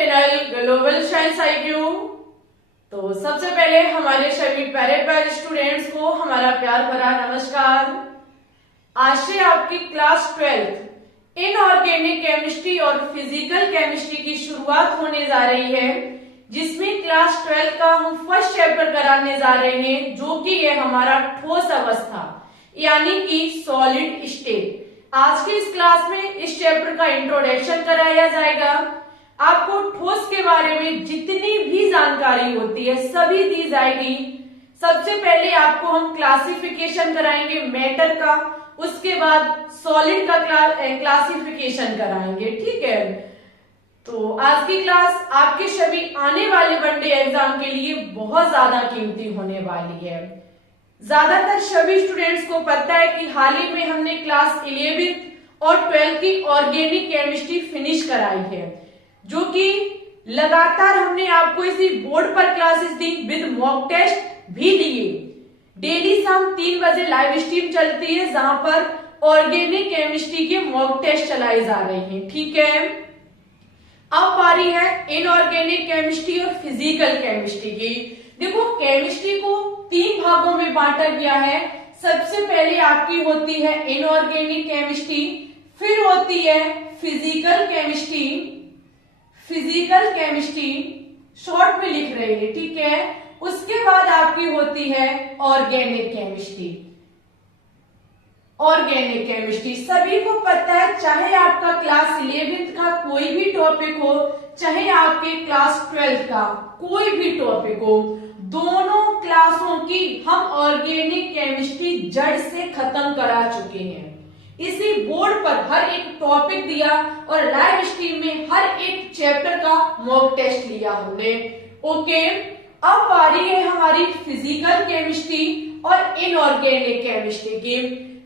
Channel global science IQ। तो सबसे पहले हमारे सभी प्यारे स्टूडेंट्स को हमारा प्यार भरा नमस्कार। आज से आपकी क्लास 12th इनऑर्गेनिक केमिस्ट्री और फिजिकल केमिस्ट्री की शुरुआत होने जा रही है, जिसमें क्लास 12 का हम फर्स्ट चैप्टर कराने जा रहे हैं, जो कि है हमारा ठोस अवस्था यानी कि सॉलिड स्टेट। आज की इस क्लास में इस चैप्टर का इंट्रोडक्शन कराया जाएगा। आपको ठोस के बारे में जितनी भी जानकारी होती है सभी दी जाएगी। सबसे पहले आपको हम क्लासिफिकेशन कराएंगे मैटर का, उसके बाद सॉलिड का क्लासिफिकेशन कराएंगे, ठीक है। तो आज की क्लास आपके सभी आने वाले वनडे एग्जाम के लिए बहुत ज्यादा कीमती होने वाली है। ज्यादातर सभी स्टूडेंट्स को पता है कि हाल ही में हमने क्लास 11th और 12th की ऑर्गेनिक केमिस्ट्री फिनिश कराई है, जो कि लगातार हमने आपको इसी बोर्ड पर क्लासेस दी विद मॉक टेस्ट भी लिए। डेली शाम 3 बजे लाइव स्ट्रीम चलती है, जहां पर ऑर्गेनिक केमिस्ट्री के मॉक टेस्ट चलाए जा रहे हैं, ठीक है। अब बारी है इनऑर्गेनिक केमिस्ट्री और फिजिकल केमिस्ट्री की। देखो, केमिस्ट्री को 3 भागों में बांटा गया है। सबसे पहले आपकी होती है इनऑर्गेनिक केमिस्ट्री, फिर होती है फिजिकल केमिस्ट्री, शॉर्ट में लिख रहे हैं, ठीक है। उसके बाद आपकी होती है ऑर्गेनिक केमिस्ट्री। सभी को पता है, चाहे आपका क्लास 11th का कोई भी टॉपिक हो, चाहे आपके क्लास 12th का कोई भी टॉपिक हो, दोनों क्लासों की हम ऑर्गेनिक केमिस्ट्री जड़ से खत्म करा चुके हैं। इसी बोर्ड पर हर एक टॉपिक दिया और लाइव स्ट्रीम में हर एक चैप्टर का मॉक टेस्ट लिया हमने, ओके। अब बारी है हमारी फिजिकल केमिस्ट्री और इनऑर्गेनिक केमिस्ट्री की।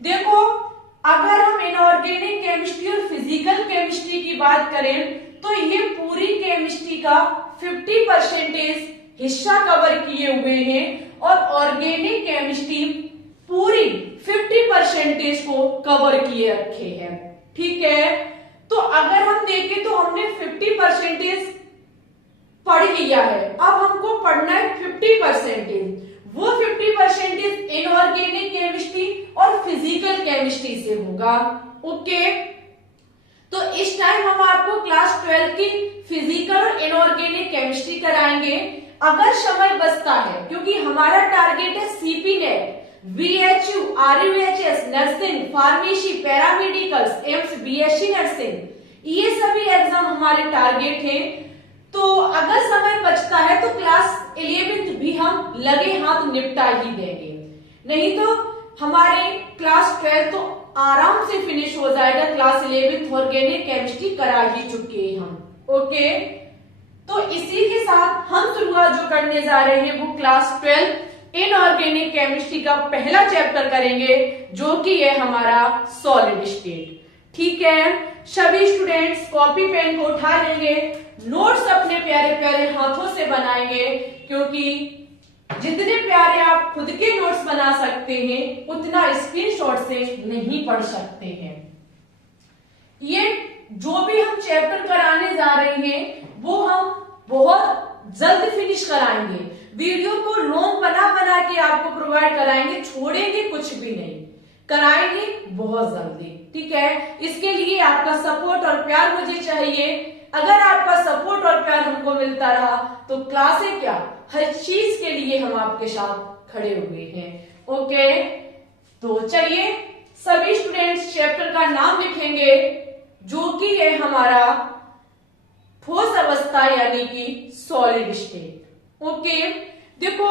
देखो, अगर हम इनऑर्गेनिक केमिस्ट्री और फिजिकल केमिस्ट्री की बात करें तो ये पूरी केमिस्ट्री का 50% हिस्सा कवर किए हुए हैं और ऑर्गेनिक केमिस्ट्री पूरी 50% को कवर किए रखे हैं, ठीक है। तो अगर हम देखें तो हमने 50% पढ़ लिया है, अब हमको पढ़ना है 50%। वो 50% इनऑर्गेनिक केमिस्ट्री और फिजिकल केमिस्ट्री से होगा, ओके। तो इस टाइम हम आपको क्लास 12 की फिजिकल और इनऑर्गेनिक केमिस्ट्री कराएंगे। अगर समय बचता है, क्योंकि हमारा टारगेट है CP net, VHU, RUHS, nursing, pharmacy, paramedicals, AIIMS, BSc nursing, ये सभी एग्जाम हमारे टारगेट हैं। तो अगर समय बचता है तो क्लास 11th भी हम लगे हाथ निपटा ही देंगे, नहीं तो हमारे क्लास 12 तो आराम से फिनिश हो जाएगा। क्लास 11th ऑर्गेनिक केमिस्ट्री करा ही चुके हैं हम, ओके। तो इसी के साथ हम शुरुआत जो करने जा रहे हैं वो क्लास 12 इनऑर्गेनिक केमिस्ट्री का पहला चैप्टर करेंगे, जो कि है हमारा सॉलिड स्टेट, ठीक है। सभी स्टूडेंट्स कॉपी पेन को उठा लेंगे, नोट्स अपने प्यारे प्यारे हाथों से बनाएंगे, क्योंकि जितने प्यारे आप खुद के नोट्स बना सकते हैं उतना स्क्रीनशॉट से नहीं पढ़ सकते हैं। ये जो भी हम चैप्टर कराने जा रहे हैं वो हम बहुत जल्द फिनिश कराएंगे। वीडियो को लॉन्ग बना के आपको प्रोवाइड कराएंगे, छोड़ेंगे कुछ भी नहीं, कराएंगे बहुत जल्दी, ठीक है। इसके लिए आपका सपोर्ट और प्यार मुझे चाहिए। अगर आपका सपोर्ट और प्यार हमको मिलता रहा तो क्लासें क्या, हर चीज के लिए हम आपके साथ खड़े हुए हैं, ओके। तो चलिए सभी स्टूडेंट्स चैप्टर का नाम लिखेंगे, जो कि है हमारा ठोस अवस्था यानी कि सॉलिड स्टेट, ओके। देखो,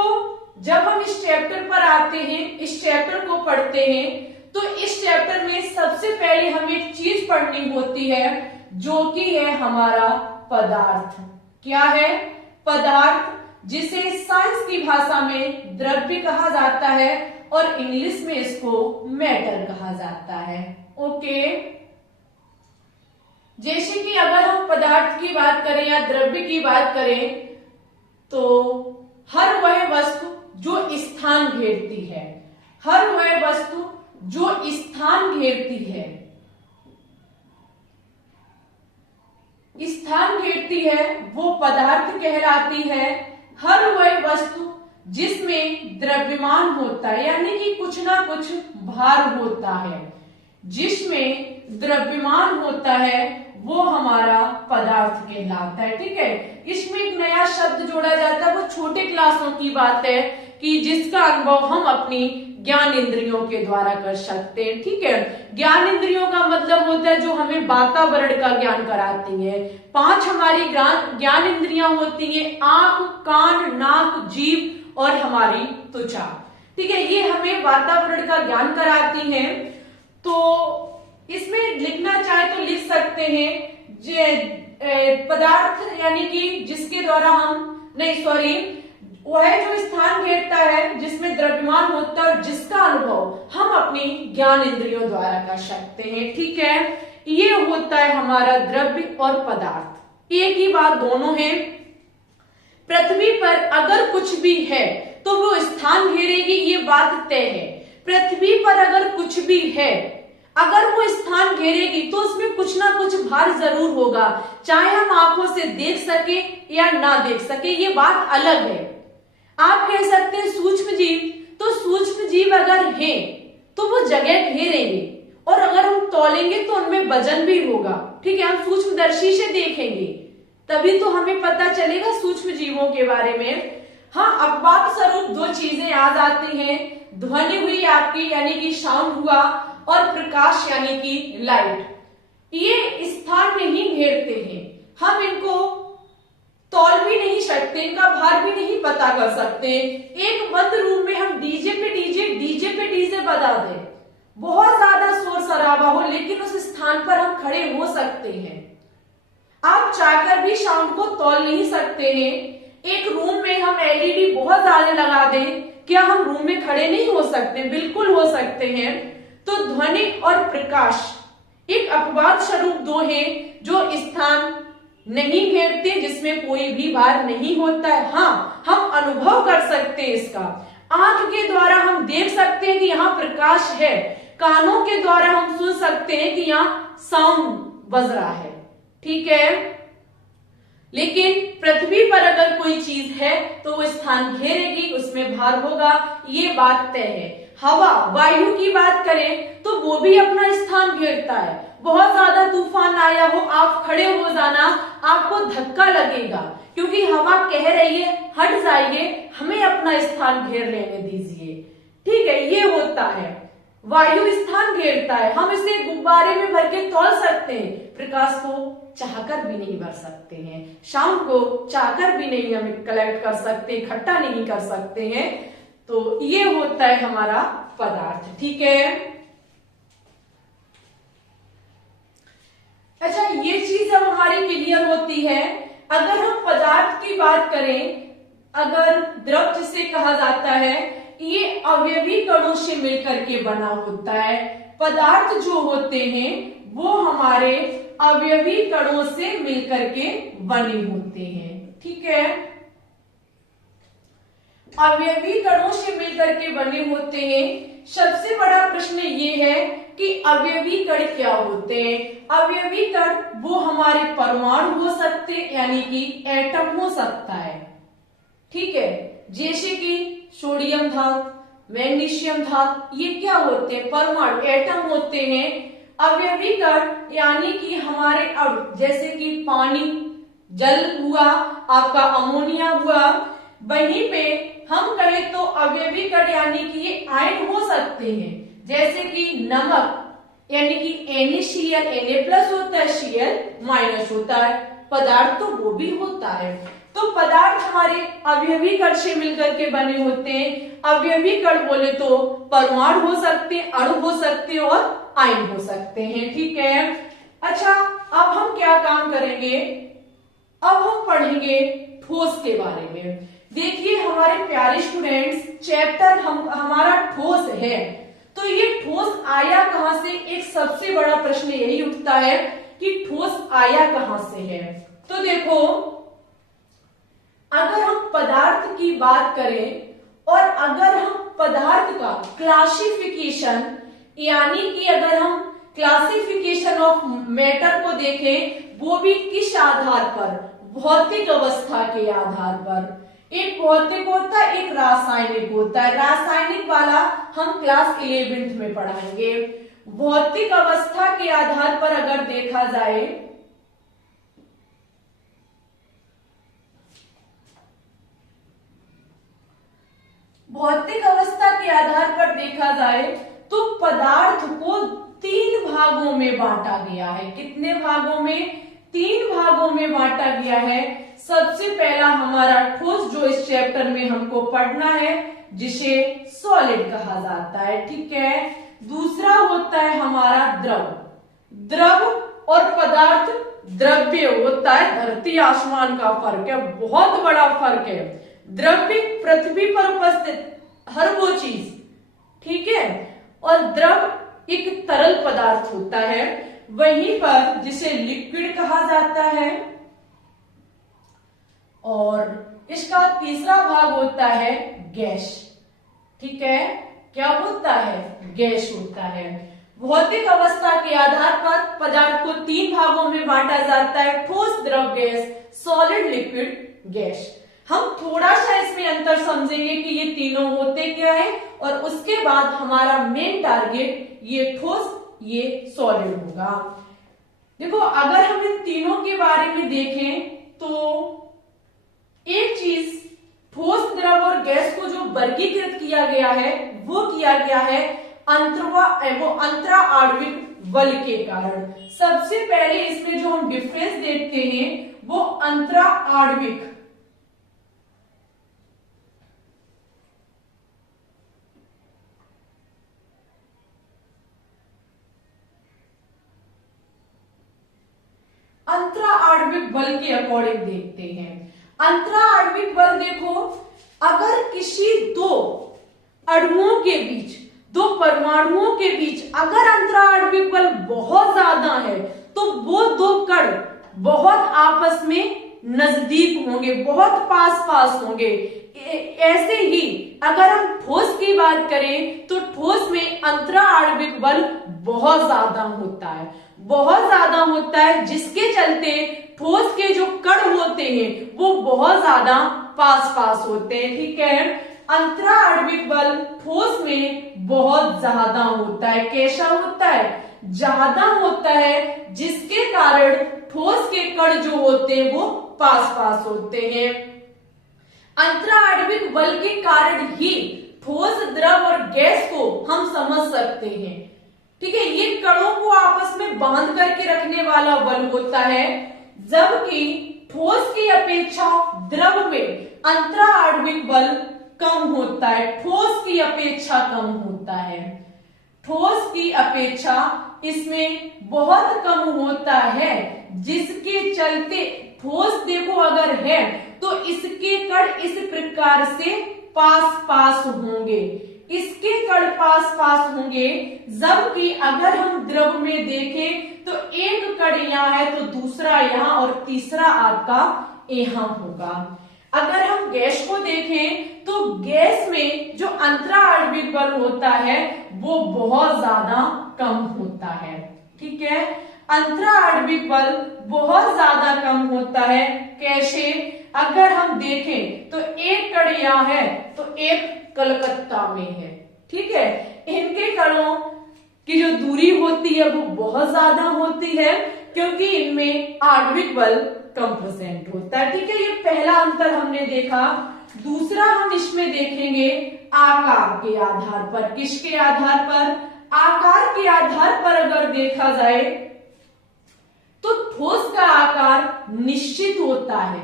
जब हम इस चैप्टर पर आते हैं, इस चैप्टर को पढ़ते हैं, तो इस चैप्टर में सबसे पहले हमें एक चीज पढ़नी होती है, जो कि है हमारा पदार्थ। क्या है? पदार्थ, जिसे साइंस की भाषा में द्रव्य कहा जाता है और इंग्लिश में इसको मैटर कहा जाता है, ओके। जैसे कि अगर हम पदार्थ की बात करें या द्रव्य की बात करें तो हर वह वस्तु जो स्थान घेरती है, हर वह वस्तु जो स्थान घेरती है, स्थान घेरती है वो कहलाती है हर वह वस्तु जिसमें द्रव्यमान होता है, यानी कि कुछ ना कुछ भार होता है। जिसमें द्रव्यमान होता है वो हमारा पदार्थ कहलाता है। ठीक है, इसमें एक नया शब्द जोड़ा जाता है, वो छोटे क्लासों की बात है कि जिसका अनुभव हम अपनी ज्ञान इंद्रियों के द्वारा कर सकते हैं। ठीक है, ज्ञान इंद्रियों का मतलब होता है जो हमें वातावरण का ज्ञान कराती है। 5 हमारी ज्ञान इंद्रियां होती हैं, आंख, कान, नाक, जीभ और हमारी त्वचा। ठीक है, ये हमें वातावरण का ज्ञान कराती हैं। तो इसमें लिखना चाहे तो लिख सकते हैं पदार्थ, यानी कि जिसके द्वारा वह जो स्थान घेरता है जिसमें द्रव्यमान होता है और जिसका अनुभव हम अपनी ज्ञान इंद्रियों द्वारा कर सकते हैं। ठीक है, ये होता है हमारा द्रव्य और पदार्थ, एक ही बात दोनों है। पृथ्वी पर अगर कुछ भी है तो वो स्थान घेरेगी, ये बात तय है। पृथ्वी पर अगर कुछ भी है, अगर वो स्थान घेरेगी तो उसमें कुछ ना कुछ भार जरूर होगा, चाहे हम आंखों से देख सके या ना देख सके, ये बात अलग है। आप कह सकते हैं सूक्ष्म जीव, तो सूक्ष्म जीव अगर है तो वो जगह घेरेंगे, और अगर हम तौलेंगे तो उनमें वजन भी होगा। ठीक है, हम सूक्ष्मदर्शी से देखेंगे तभी तो हमें पता चलेगा सूक्ष्म जीवों के बारे में। हाँ, अपवाद स्वरूप 2 चीजें याद आती हैं, ध्वनि हुई आपकी यानी कि साउंड हुआ, और प्रकाश यानी कि लाइट। ये स्थान नहीं घेरते हैं, हम इनको तौल भी नहीं सकते, इनका भार भी नहीं पता कर सकते। एक बंद रूम में हम डीजे पे डीजे बजा दें, बहुत ज्यादा शोर शराबा हो, लेकिन उस स्थान पर हम खड़े हो सकते हैं। आप चाहकर भी साउंड को तौल नहीं सकते हैं। एक रूम में हम एलईडी बहुत ज्यादा लगा दें, क्या हम रूम में खड़े नहीं हो सकते? बिल्कुल हो सकते हैं। तो ध्वनि और प्रकाश एक अपवाद स्वरूप 2 है जो स्थान नहीं घेरते, जिसमें कोई भी भार नहीं होता है। हाँ, हम अनुभव कर सकते हैं इसका, आंख के द्वारा हम देख सकते हैं कि यहाँ प्रकाश है, कानों के द्वारा हम सुन सकते हैं कि यहाँ साउंड बज रहा है। ठीक है, लेकिन पृथ्वी पर अगर कोई चीज है तो वो स्थान घेरेगी, उसमें भार होगा, ये बात तय है। हवा, वायु की बात करें तो वो भी अपना स्थान घेरता है। बहुत ज्यादा तूफान आया हो, आप खड़े हो जाना, आपको धक्का लगेगा, क्योंकि हवा कह रही है हट जाइए, हमें अपना स्थान घेर लेने दीजिए। ठीक है, ये होता है। वायु स्थान घेरता है, हम इसे गुब्बारे में भर के तौल सकते हैं, प्रकाश को चाहकर भी नहीं भर सकते हैं, साउंड को चाहकर भी नहीं हम कलेक्ट कर सकते, इकट्ठा नहीं कर सकते हैं। तो ये होता है हमारा पदार्थ। ठीक है, अच्छा, ये चीज अब हमारी क्लियर होती है। अगर हम पदार्थ की बात करें, अगर द्रव जिसे कहा जाता है, ये अवयवी कणों से मिलकर के बना होता है। पदार्थ जो होते हैं वो हमारे अवयवी कणों से मिलकर के बने होते हैं। ठीक है, अवयवी कणों से मिलकर के बने होते हैं। सबसे बड़ा प्रश्न ये है कि अवयवी कण क्या होते हैं? अवयवी कण वो हमारे परमाणु हो सकते हैं, यानी कि एटम हो सकता है। ठीक है, जैसे कि सोडियम धातु, मैग्नीशियम धातु, ये क्या होते हैं? परमाणु, एटम होते हैं। अवयवी कण यानी कि हमारे अणु, जैसे कि पानी, जल हुआ, आपका अमोनिया हुआ। वहीं पे हम कहें तो अवयवी कण यानी कि ये आयन हो सकते हैं, जैसे कि नमक, यानी कि NaCl, Na+ होता है, Cl- होता है। पदार्थ तो वो भी होता है। तो पदार्थ हमारे अवयवी कण से मिलकर के बने होते हैं। अवयवी कण बोले तो परमाणु हो सकते हैं, अणु हो सकते हैं और आयन हो सकते हैं। ठीक है, अच्छा, अब हम क्या काम करेंगे? अब हम पढ़ेंगे ठोस के बारे में। देखिए हमारे प्यारे स्टूडेंट्स, चैप्टर हमारा ठोस है, तो ये ठोस आया कहां से? एक सबसे बड़ा प्रश्न यही उठता है कि ठोस आया कहां से है। तो देखो, अगर हम पदार्थ की बात करें और अगर हम पदार्थ का क्लासिफिकेशन, यानी कि अगर हम क्लासिफिकेशन ऑफ मैटर को देखें, वो भी किस आधार पर? भौतिक अवस्था के आधार पर। एक भौतिक होता है, एक रासायनिक होता है। रासायनिक वाला हम क्लास 11वीं में पढ़ाएंगे। भौतिक अवस्था के आधार पर अगर देखा जाए भौतिक अवस्था के आधार पर देखा जाए तो पदार्थ को 3 भागों में बांटा गया है। कितने भागों में? 3 भागों में बांटा गया है। सबसे पहला हमारा ठोस, जो इस चैप्टर में हमको पढ़ना है, जिसे सॉलिड कहा जाता है, ठीक है। दूसरा होता है हमारा द्रव। द्रव और पदार्थ, द्रव्य होता है धरती आसमान का फर्क है, बहुत बड़ा फर्क है। द्रव्य पृथ्वी पर उपस्थित हर वो चीज, ठीक है, और द्रव एक तरल पदार्थ होता है, वहीं पर जिसे लिक्विड कहा जाता है। और इसका तीसरा भाग होता है गैस, ठीक है। क्या होता है? गैस होता है। भौतिक अवस्था के आधार पर पदार्थ को 3 भागों में बांटा जाता है, ठोस, द्रव, गैस, सॉलिड, लिक्विड, गैस। हम थोड़ा सा इसमें अंतर समझेंगे कि ये तीनों होते क्या है, और उसके बाद हमारा मेन टारगेट ये ठोस, ये सॉलिड होगा। देखो, अगर हम इन तीनों के बारे में देखें तो एक चीज, ठोस, द्रव और गैस को जो वर्गीकृत किया गया है वो किया गया है अंतरा आणविक बल के कारण। सबसे पहले इसमें जो हम डिफरेंस देखते हैं वो अंतरा आणविक बल के अकॉर्डिंग देखते हैं। अंतरा आणविक बल देखो, अगर किसी 2 अणुओं के बीच, 2 परमाणुओं के बीच अगर अंतरा आणविक बल बहुत ज्यादा है तो वो 2 कण बहुत आपस में नजदीक होंगे, बहुत पास पास होंगे। ऐसे ही अगर हम ठोस की बात करें तो ठोस में अंतरा आणविक बल बहुत ज्यादा होता है, बहुत ज्यादा होता है, जिसके चलते ठोस के जो कण होते हैं वो बहुत ज्यादा पास पास होते हैं, ठीक है। अंतरा आणविक बल ठोस में बहुत ज्यादा होता है। कैसा होता है? ज्यादा होता है, जिसके कारण ठोस के कण जो होते हैं वो पास पास होते हैं। अंतरा आणविक बल के कारण ही ठोस, द्रव और गैस को हम समझ सकते हैं, ठीक है। ये कणों को आपस में बांध करके रखने वाला बल होता है, जबकि ठोस की अपेक्षा द्रव में अंतरा आणविक बल कम होता है, ठोस की अपेक्षा कम होता है। ठोस की अपेक्षा इसमें बहुत कम होता है, जिसके चलते ठोस देखो अगर है तो इसके कण इस प्रकार से पास पास होंगे, इसके कण पास पास होंगे, जबकि अगर हम द्रव में देखें तो एक कण यहाँ है तो दूसरा यहाँ और तीसरा आपका यहाँ होगा। अगर हम गैस को देखें तो गैस में जो अंतरा आणविक बल होता है वो बहुत ज्यादा कम होता है, ठीक है। अंतरा आणविक बल बहुत ज्यादा कम होता है। कैसे? अगर हम देखें तो एक कण यहाँ है तो एक कलकत्ता में है, ठीक है। इनके कणों की जो दूरी होती है वो बहुत ज्यादा होती है, क्योंकि इनमें आणविक बल कम प्रेजेंट होता है, ठीक है। ये पहला अंतर हमने देखा। दूसरा हम इसमें देखेंगे आकार के आधार पर। किसके आधार पर? आकार के आधार पर अगर देखा जाए तो ठोस का आकार निश्चित होता है,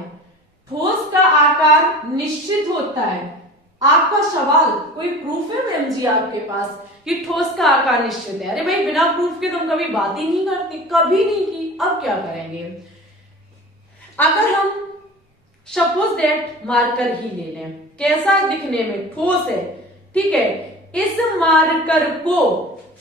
ठोस का आकार निश्चित होता है। आपका सवाल, कोई प्रूफ है मैम जी आपके पास कि ठोस का आकार निश्चित है? अरे भाई, बिना प्रूफ के तुम कभी बात ही नहीं करते, कभी नहीं की। अब क्या करेंगे? अगर हम सपोज दैट मार्कर ही ले लें, कैसा दिखने में? ठोस है, ठीक है। इस मार्कर को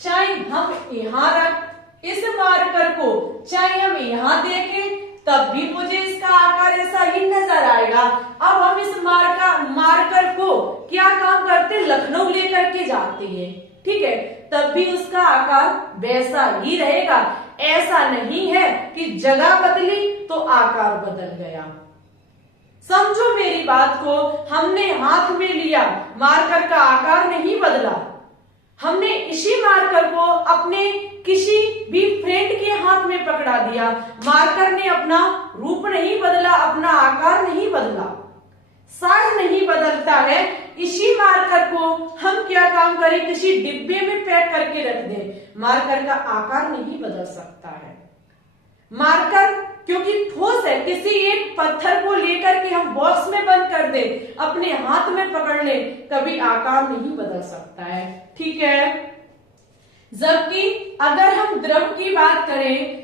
चाहे हम यहां रख, इस मार्कर को चाहे हम यहां देखें तब भी मुझे इसका आकार ऐसा ही नजर आएगा। अब हम इस मार्कर को क्या काम करते? लखनऊ लेकर के जाते हैं, ठीक है, तब भी उसका आकार वैसा ही रहेगा। ऐसा नहीं है कि जगह बदली तो आकार बदल गया। समझो मेरी बात को, हमने हाथ में लिया, मार्कर का आकार नहीं बदला, हमने इसी मार्कर को अपने किसी भी फ्रेंड के हाथ में पकड़ा दिया, मार्कर ने अपना रूप नहीं बदला, अपना आकार नहीं बदला, साइज नहीं बदलता है। इसी मार्कर को हम क्या काम करें, किसी डिब्बे में पैक करके रख दें, मार्कर का आकार नहीं बदल सकता है। मार्कर क्योंकि ठोस है, किसी एक पत्थर को लेकर के हम बॉक्स में बंद कर दे, अपने हाथ में पकड़ ले, कभी आकार नहीं बदल सकता है। ठीक है। जबकि अगर हम द्रव की बात करें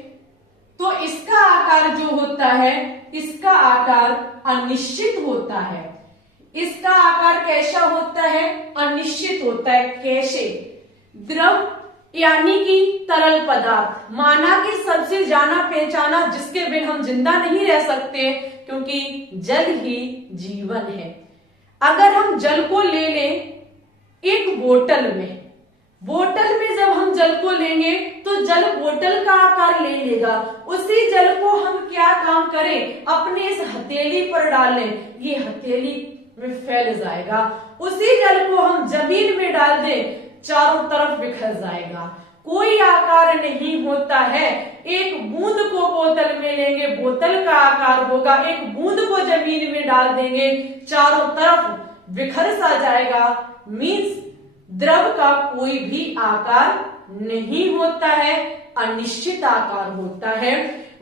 तो इसका आकार जो होता है, इसका आकार अनिश्चित होता है। इसका आकार कैसा होता है, अनिश्चित होता है। कैसे? द्रव यानी कि तरल पदार्थ, माना कि सबसे जाना पहचाना जिसके बिन हम जिंदा नहीं रह सकते, क्योंकि जल ही जीवन है। अगर हम जल को ले लें एक बोतल में, बोतल में जब हम जल को लेंगे तो जल बोतल का आकार ले लेगा। उसी जल को हम क्या काम करें, अपने इस हथेली पर डालें, ये हथेली में फैल जाएगा। उसी जल को हम जमीन में डाल दें, चारों तरफ बिखर जाएगा, कोई आकार नहीं होता है। एक बूंद को बोतल में लेंगे, बोतल का आकार होगा, एक बूंद को जमीन में डाल देंगे, चारों तरफ बिखर सा जाएगा। मीन्स द्रव का कोई भी आकार नहीं होता है, अनिश्चित आकार होता है।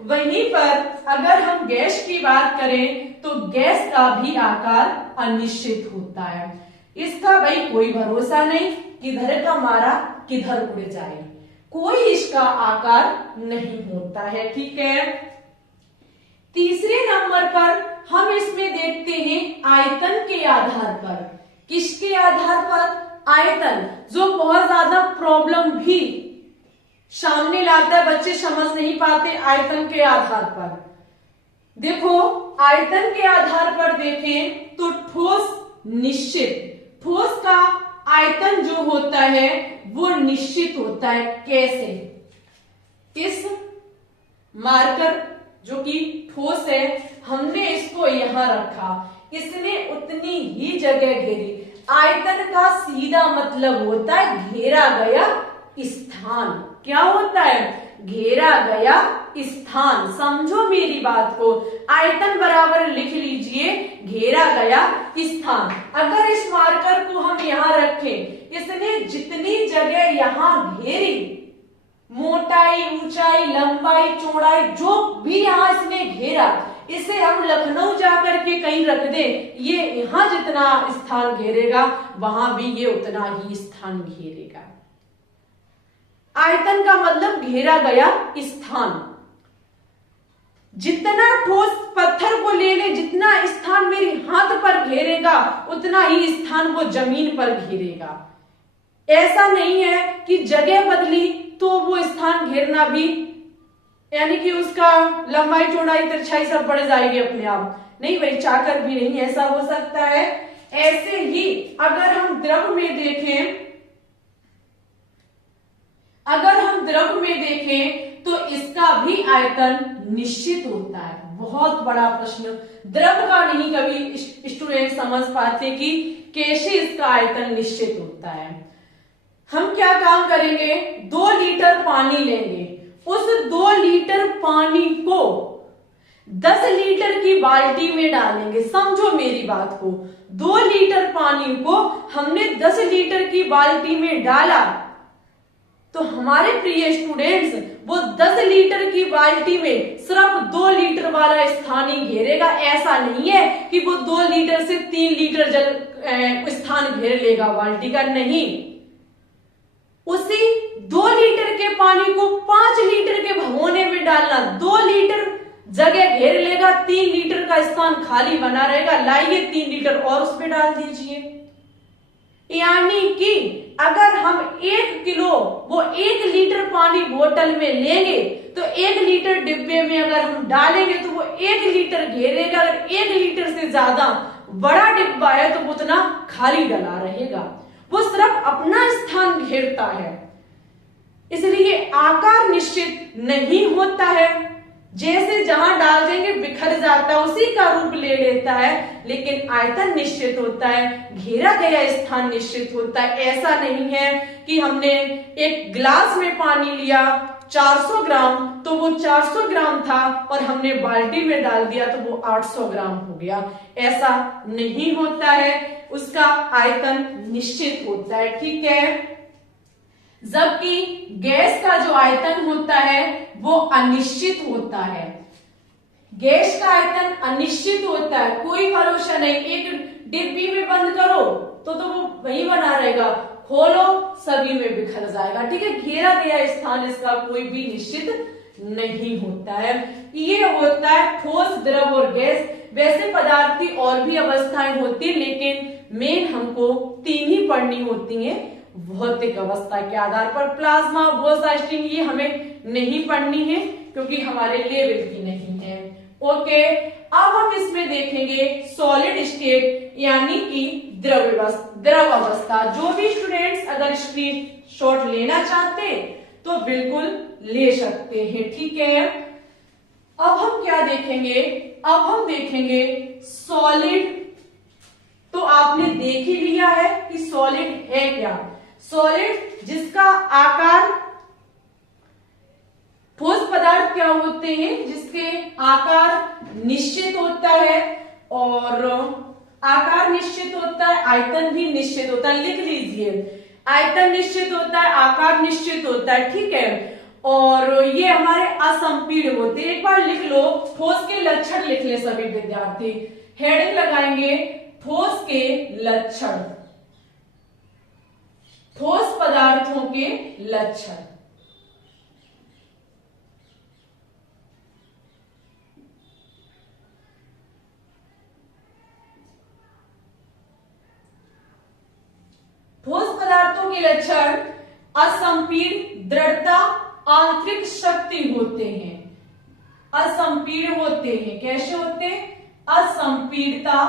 वहीं पर अगर हम गैस की बात करें तो गैस का भी आकार अनिश्चित होता है। इसका भाई कोई भरोसा नहीं, किधर का मारा किधर उड़ जाए, कोई इसका आकार नहीं होता है। ठीक है। तीसरे नंबर पर हम इसमें देखते हैं आयतन के आधार पर। किसके आधार पर? आयतन, जो बहुत ज्यादा प्रॉब्लम भी सामने लाता है, बच्चे समझ नहीं पाते। आयतन के आधार पर देखो, आयतन के आधार पर देखें तो ठोस निश्चित, ठोस का आयतन जो होता है वो निश्चित होता है। कैसे? इस मार्कर जो कि ठोस है, हमने इसको यहां रखा, इसने उतनी ही जगह घेरी। आयतन का सीधा मतलब होता है घेरा गया स्थान। क्या होता है? घेरा गया स्थान। समझो मेरी बात को, आयतन बराबर लिख लीजिए घेरा गया स्थान। अगर इस मार्कर को हम यहाँ रखें, इसने जितनी जगह यहाँ घेरी, मोटाई, ऊंचाई, लंबाई, चौड़ाई, जो भी यहाँ इसने घेरा, इसे हम लखनऊ जाकर के कहीं रख दे, ये यहाँ जितना स्थान घेरेगा वहां भी ये उतना ही स्थान घेरेगा। आयतन का मतलब घेरा गया स्थान। जितना ठोस पत्थर को ले ले, जितना स्थान मेरे हाथ पर घेरेगा उतना ही स्थान वो जमीन पर घेरेगा। ऐसा नहीं है कि जगह बदली तो वो स्थान घेरना भी, यानी कि उसका लंबाई, चौड़ाई, तिरछाई सब बढ़ जाएगी अपने आप। नहीं भाई, चाकर भी नहीं ऐसा हो सकता है। ऐसे ही अगर हम द्रव में देखें, तो इसका भी आयतन निश्चित होता है। बहुत बड़ा प्रश्न, द्रव का नहीं कभी स्टूडेंट समझ पाते कि कैसे इसका आयतन निश्चित होता है। हम क्या काम करेंगे, 2 लीटर पानी लेंगे, उस 2 लीटर पानी को 10 लीटर की बाल्टी में डालेंगे। समझो मेरी बात को, 2 लीटर पानी को हमने 10 लीटर की बाल्टी में डाला, तो हमारे प्रिय स्टूडेंट्स वो 10 लीटर की बाल्टी में सिर्फ 2 लीटर वाला स्थान ही घेरेगा। ऐसा नहीं है कि वो 2 लीटर से 3 लीटर जल स्थान घेर लेगा बाल्टी का, नहीं। उसी 2 लीटर के पानी को 5 लीटर के भगोने में डालना, 2 लीटर जगह घेर लेगा, 3 लीटर का स्थान खाली बना रहेगा। लाइए 3 लीटर और उसमें डाल दीजिए। यानी कि अगर हम 1 किलो वो 1 लीटर पानी बोतल में लेंगे तो 1 लीटर डिब्बे में अगर हम डालेंगे तो वो 1 लीटर घेरेगा। अगर 1 लीटर से ज्यादा बड़ा डिब्बा है तो वो उतना खाली डला रहेगा, वो सिर्फ अपना स्थान घेरता है। इसलिए आकार निश्चित नहीं होता है। जैसे जहां डाल देंगे बिखर जाता है, उसी का रूप ले लेता है, लेकिन आयतन निश्चित होता है, घेरा गया स्थान निश्चित होता है। ऐसा नहीं है कि हमने एक गिलास में पानी लिया 400 ग्राम, तो वो 400 ग्राम था और हमने बाल्टी में डाल दिया तो वो 800 ग्राम हो गया। ऐसा नहीं होता है, उसका आयतन निश्चित होता है, ठीक है। जबकि गैस का जो आयतन होता है वो अनिश्चित होता है। गैस का आयतन अनिश्चित होता है, कोई भरोसा नहीं। एक डिब्बी में बंद करो तो वो वही बना रहेगा, खोलो सभी में बिखर जाएगा, ठीक है। घेरा गया स्थान इसका कोई भी निश्चित नहीं होता है। ये होता है ठोस, द्रव और गैस। वैसे पदार्थ की और भी अवस्थाएं होती है, लेकिन मेन हमको 3 ही पढ़नी होती हैं भौतिक अवस्था के आधार पर। प्लाज्मा, बोसाइस्टिन ये हमें नहीं पढ़नी है क्योंकि हमारे लेवल की नहीं है। ओके, अब हम इसमें देखेंगे सॉलिड स्टेट यानी कि द्रव अवस्था। जो भी स्टूडेंट्स अगर स्क्रीनशॉट लेना चाहते तो बिल्कुल ले सकते हैं, ठीक है। अब हम क्या देखेंगे, अब हम देखेंगे सॉलिड। तो आपने देख ही लिया है कि सॉलिड है क्या। सॉलिड जिसका आकार, ठोस पदार्थ क्या होते हैं जिसके आकार निश्चित होता है, और आकार निश्चित होता है, आयतन भी निश्चित होता है। लिख लीजिए, आयतन निश्चित होता है, आकार निश्चित होता है, ठीक है। और ये हमारे असंपीड्य होते हैं। एक बार लिख लो, ठोस के लक्षण लिख ले सभी विद्यार्थी। हेडिंग लगाएंगे ठोस के लक्षण, ठोस पदार्थों के लक्षण। ठोस पदार्थों के लक्षण असंपीड्य, दृढ़ता, आंतरिक शक्ति होते हैं। असंपीड्य होते हैं, कैसे होते हैं, असंपीडता,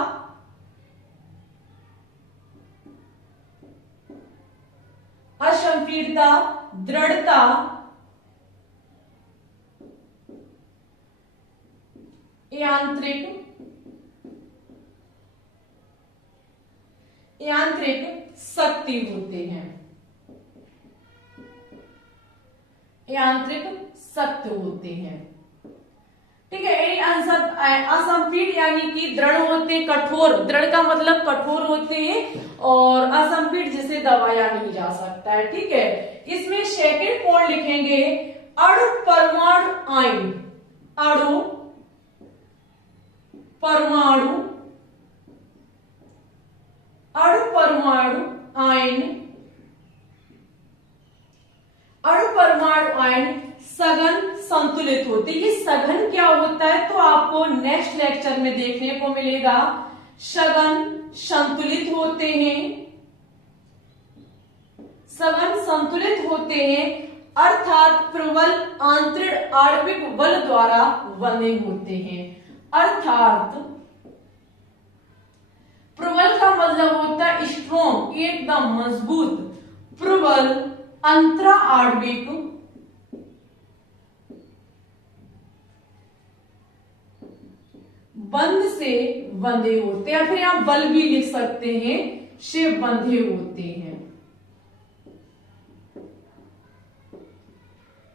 असंपीडता, दृढ़ता, यांत्रिक शक्ति होते हैं, यांत्रिक शक्ति होते हैं, ठीक है। असंपीड यानी कि दृढ़ होते, कठोर, दृढ़ का मतलब कठोर होते हैं, और असंपीड जिसे दबाया नहीं जा सकता है, ठीक है। इसमें सेकंड पॉइंट लिखेंगे अणु परमाणु आयन, अणु परमाणु, अणु परमाणु आयन, अणु परमाणु आयन सघन संतुलित होते। ये सघन क्या होता है तो आपको नेक्स्ट लेक्चर में देखने को मिलेगा। सघन संतुलित होते हैं, सघन संतुलित होते हैं, अर्थात प्रबल आंतरिक आणविक बल द्वारा बने होते हैं। अर्थात प्रबल का मतलब होता है स्ट्रॉन्ग, एकदम मजबूत। प्रबल अंतरा आणविक बंध से बंधे होते हैं, या फिर आप बल भी लिख सकते हैं, से बंधे होते हैं,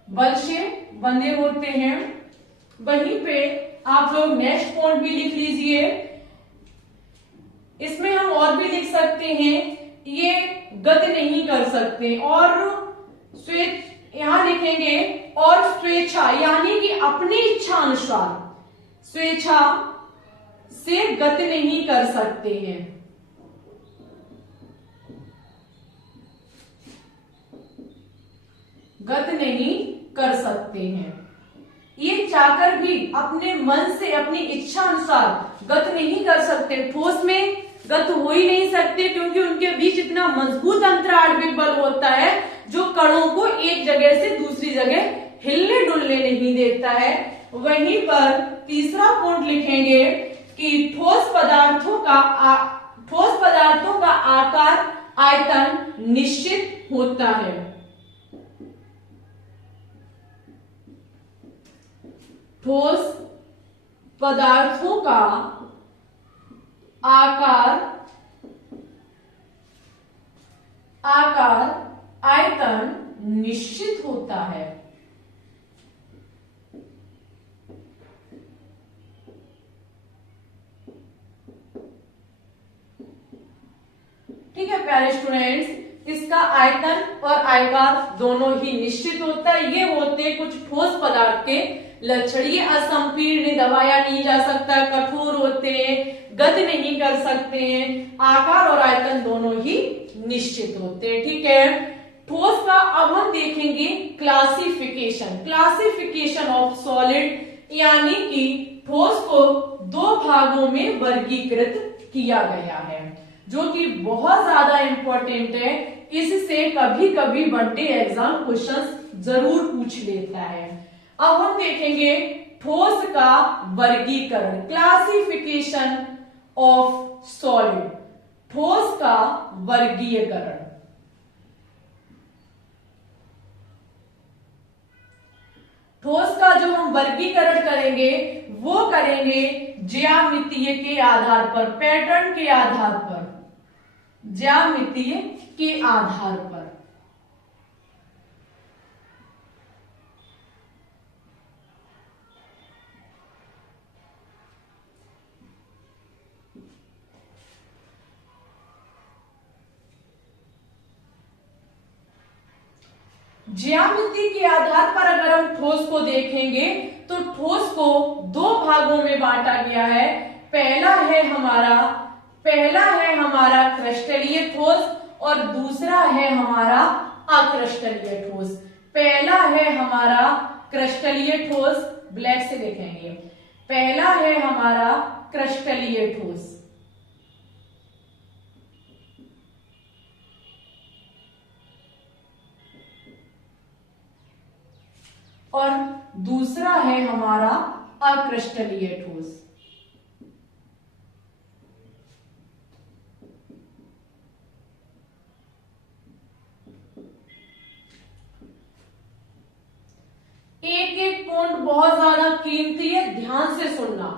बल से बंधे होते हैं। वहीं पे आप लोग नेक्स्ट पॉइंट भी लिख लीजिए। इसमें हम और भी लिख सकते हैं, ये गति नहीं कर सकते, और यहां लिखेंगे और स्वेच्छा यानी कि अपनी इच्छा अनुसार, स्वेच्छा से गति नहीं कर सकते हैं। गति नहीं कर सकते हैं, ये चाहकर भी अपने मन से, अपनी इच्छा अनुसार गति नहीं कर सकते। ठोस में गति हो ही नहीं सकते क्योंकि उनके बीच इतना मजबूत अंतराणविक बल होता है जो कणों को एक जगह से दूसरी जगह हिलने डुलने नहीं देता है। वहीं पर तीसरा पॉइंट लिखेंगे कि ठोस पदार्थों का आकार, आयतन निश्चित होता है। ठोस पदार्थों का आकार आयतन निश्चित होता है। ठीक है प्यारे स्टूडेंट्स, इसका आयतन और आयकार दोनों ही निश्चित होता है। ये होते कुछ ठोस पदार्थ के लक्षण। ये असंपीर्ण, दबाया नहीं जा सकता, कठोर होते हैं, गति नहीं कर सकते हैं, आकार और आयतन दोनों ही निश्चित होते हैं। ठीक है, ठोस का अब हम देखेंगे क्लासिफिकेशन ऑफ सॉलिड, यानी कि ठोस को दो भागों में वर्गीकृत किया गया है, जो कि बहुत ज्यादा इंपॉर्टेंट है। इससे कभी कभी वनडे एग्जाम क्वेश्चन जरूर पूछ लेता है। अब हम देखेंगे ठोस का वर्गीकरण, क्लासिफिकेशन ऑफ सॉलिड, ठोस का वर्गीकरण। ठोस का जो हम वर्गीकरण करेंगे वो करेंगे ज्यामितीय के आधार पर, पैटर्न के आधार पर, ज्यामितीय के आधार पर। ज्यामिति के आधार पर अगर हम ठोस को देखेंगे तो ठोस को दो भागों में बांटा गया है। पहला है हमारा क्रिस्टलीय ठोस और दूसरा है हमारा अक्रिस्टलीय ठोस। पहला है हमारा क्रिस्टलीय ठोस, ब्लैक से देखेंगे, पहला है हमारा क्रिस्टलीय ठोस और दूसरा है हमारा अक्रिस्टलीय ठोस। एक एक पॉइंट बहुत ज्यादा कीमती है, ध्यान से सुनना।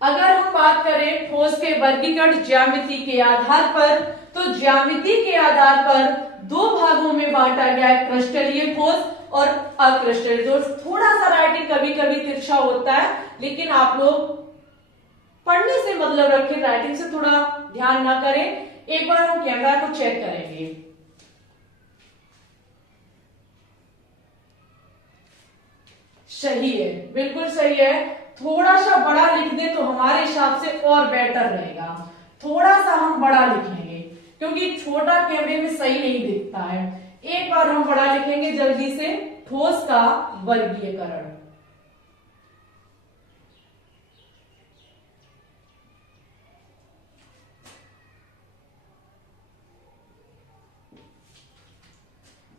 अगर हम बात करें ठोस के वर्गीकरण ज्यामिति के आधार पर, तो ज्यामिति के आधार पर दो भागों में बांटा गया है, क्रिस्टलीय ठोस और अक्रिस्टलीय ठोस। थोड़ा सा राइटिंग कभी कभी तिरछा होता है, लेकिन आप लोग पढ़ने से मतलब रखें, राइटिंग से थोड़ा ध्यान ना करें। एक बार हम कैमरा को चेक करेंगे। सही है, बिल्कुल सही है। थोड़ा सा बड़ा लिख दे तो हमारे हिसाब से और बेटर रहेगा। थोड़ा सा हम बड़ा लिखेंगे क्योंकि छोटा कैमरे में सही नहीं दिखता है। एक बार हम बड़ा लिखेंगे जल्दी से, ठोस का वर्गीकरण।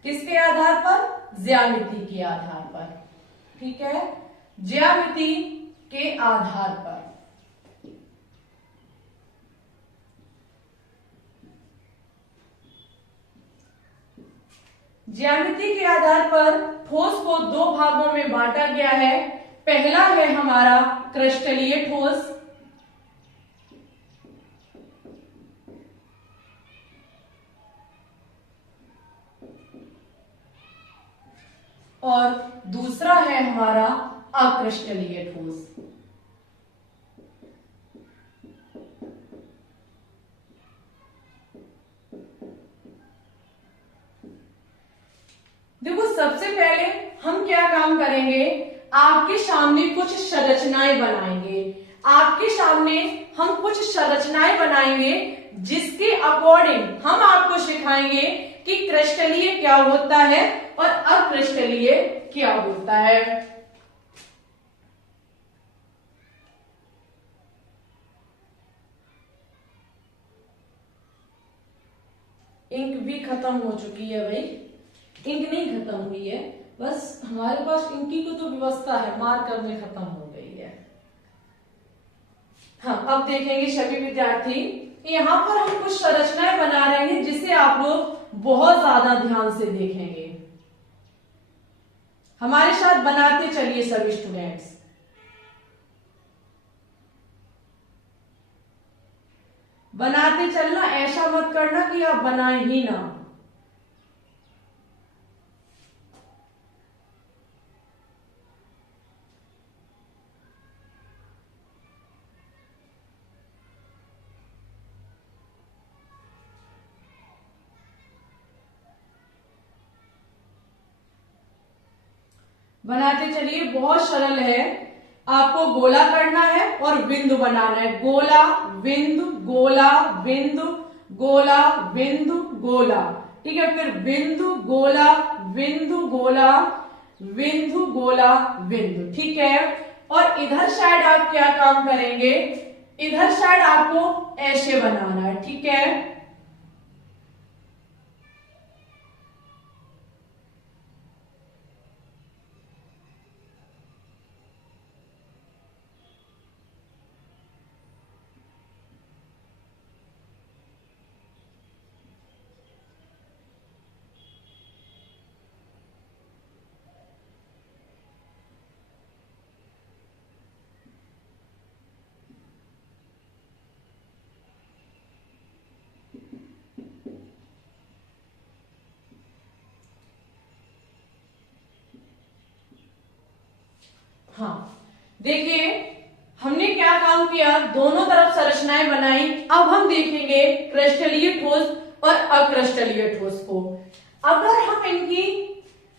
किसके आधार पर? ज्यामिति के आधार पर। ठीक है, ज्यामिति के आधार पर। ज्यामिति के आधार पर ठोस को दो भागों में बांटा गया है। पहला है हमारा क्रिस्टलीय ठोस और दूसरा है हमारा अक्रिस्टलीय ठोस। देखो, सबसे पहले हम क्या काम करेंगे, आपके सामने कुछ संरचनाएं बनाएंगे। आपके सामने हम कुछ संरचनाएं बनाएंगे जिसके अकॉर्डिंग हम आपको सिखाएंगे कि क्रिस्टलीय क्या होता है और अक्रिस्टलीय क्या होता है। इंक भी खत्म हो चुकी है भाई, इंक नहीं खत्म हुई है, बस हमारे पास इंक की तो व्यवस्था है, मार्कर में खत्म हो गई है। हाँ, अब देखेंगे सभी विद्यार्थी, यहाँ पर हम कुछ संरचनाएं बना रहे हैं जिसे आप लोग बहुत ज्यादा ध्यान से देखेंगे। हमारे साथ बनाते चलिए सभी स्टूडेंट्स। बनाते चलना, ऐसा मत करना कि आप बनाए ही ना। बनाते चलिए, बहुत सरल है। आपको गोला करना है और बिंदु बनाना है। गोला बिंदु गोला बिंदु गोला बिंदु गोला, ठीक है। फिर बिंदु गोला बिंदु गोला बिंदु गोला बिंदु, ठीक है। और इधर साइड आप क्या काम करेंगे, इधर साइड आपको ऐसे बनाना है, ठीक है। हाँ, देखिए हमने क्या काम किया, दोनों तरफ संरचनाएं बनाई। अब हम देखेंगे क्रिस्टलीय ठोस और अक्रिस्टलीय ठोस को। अगर हम इनकी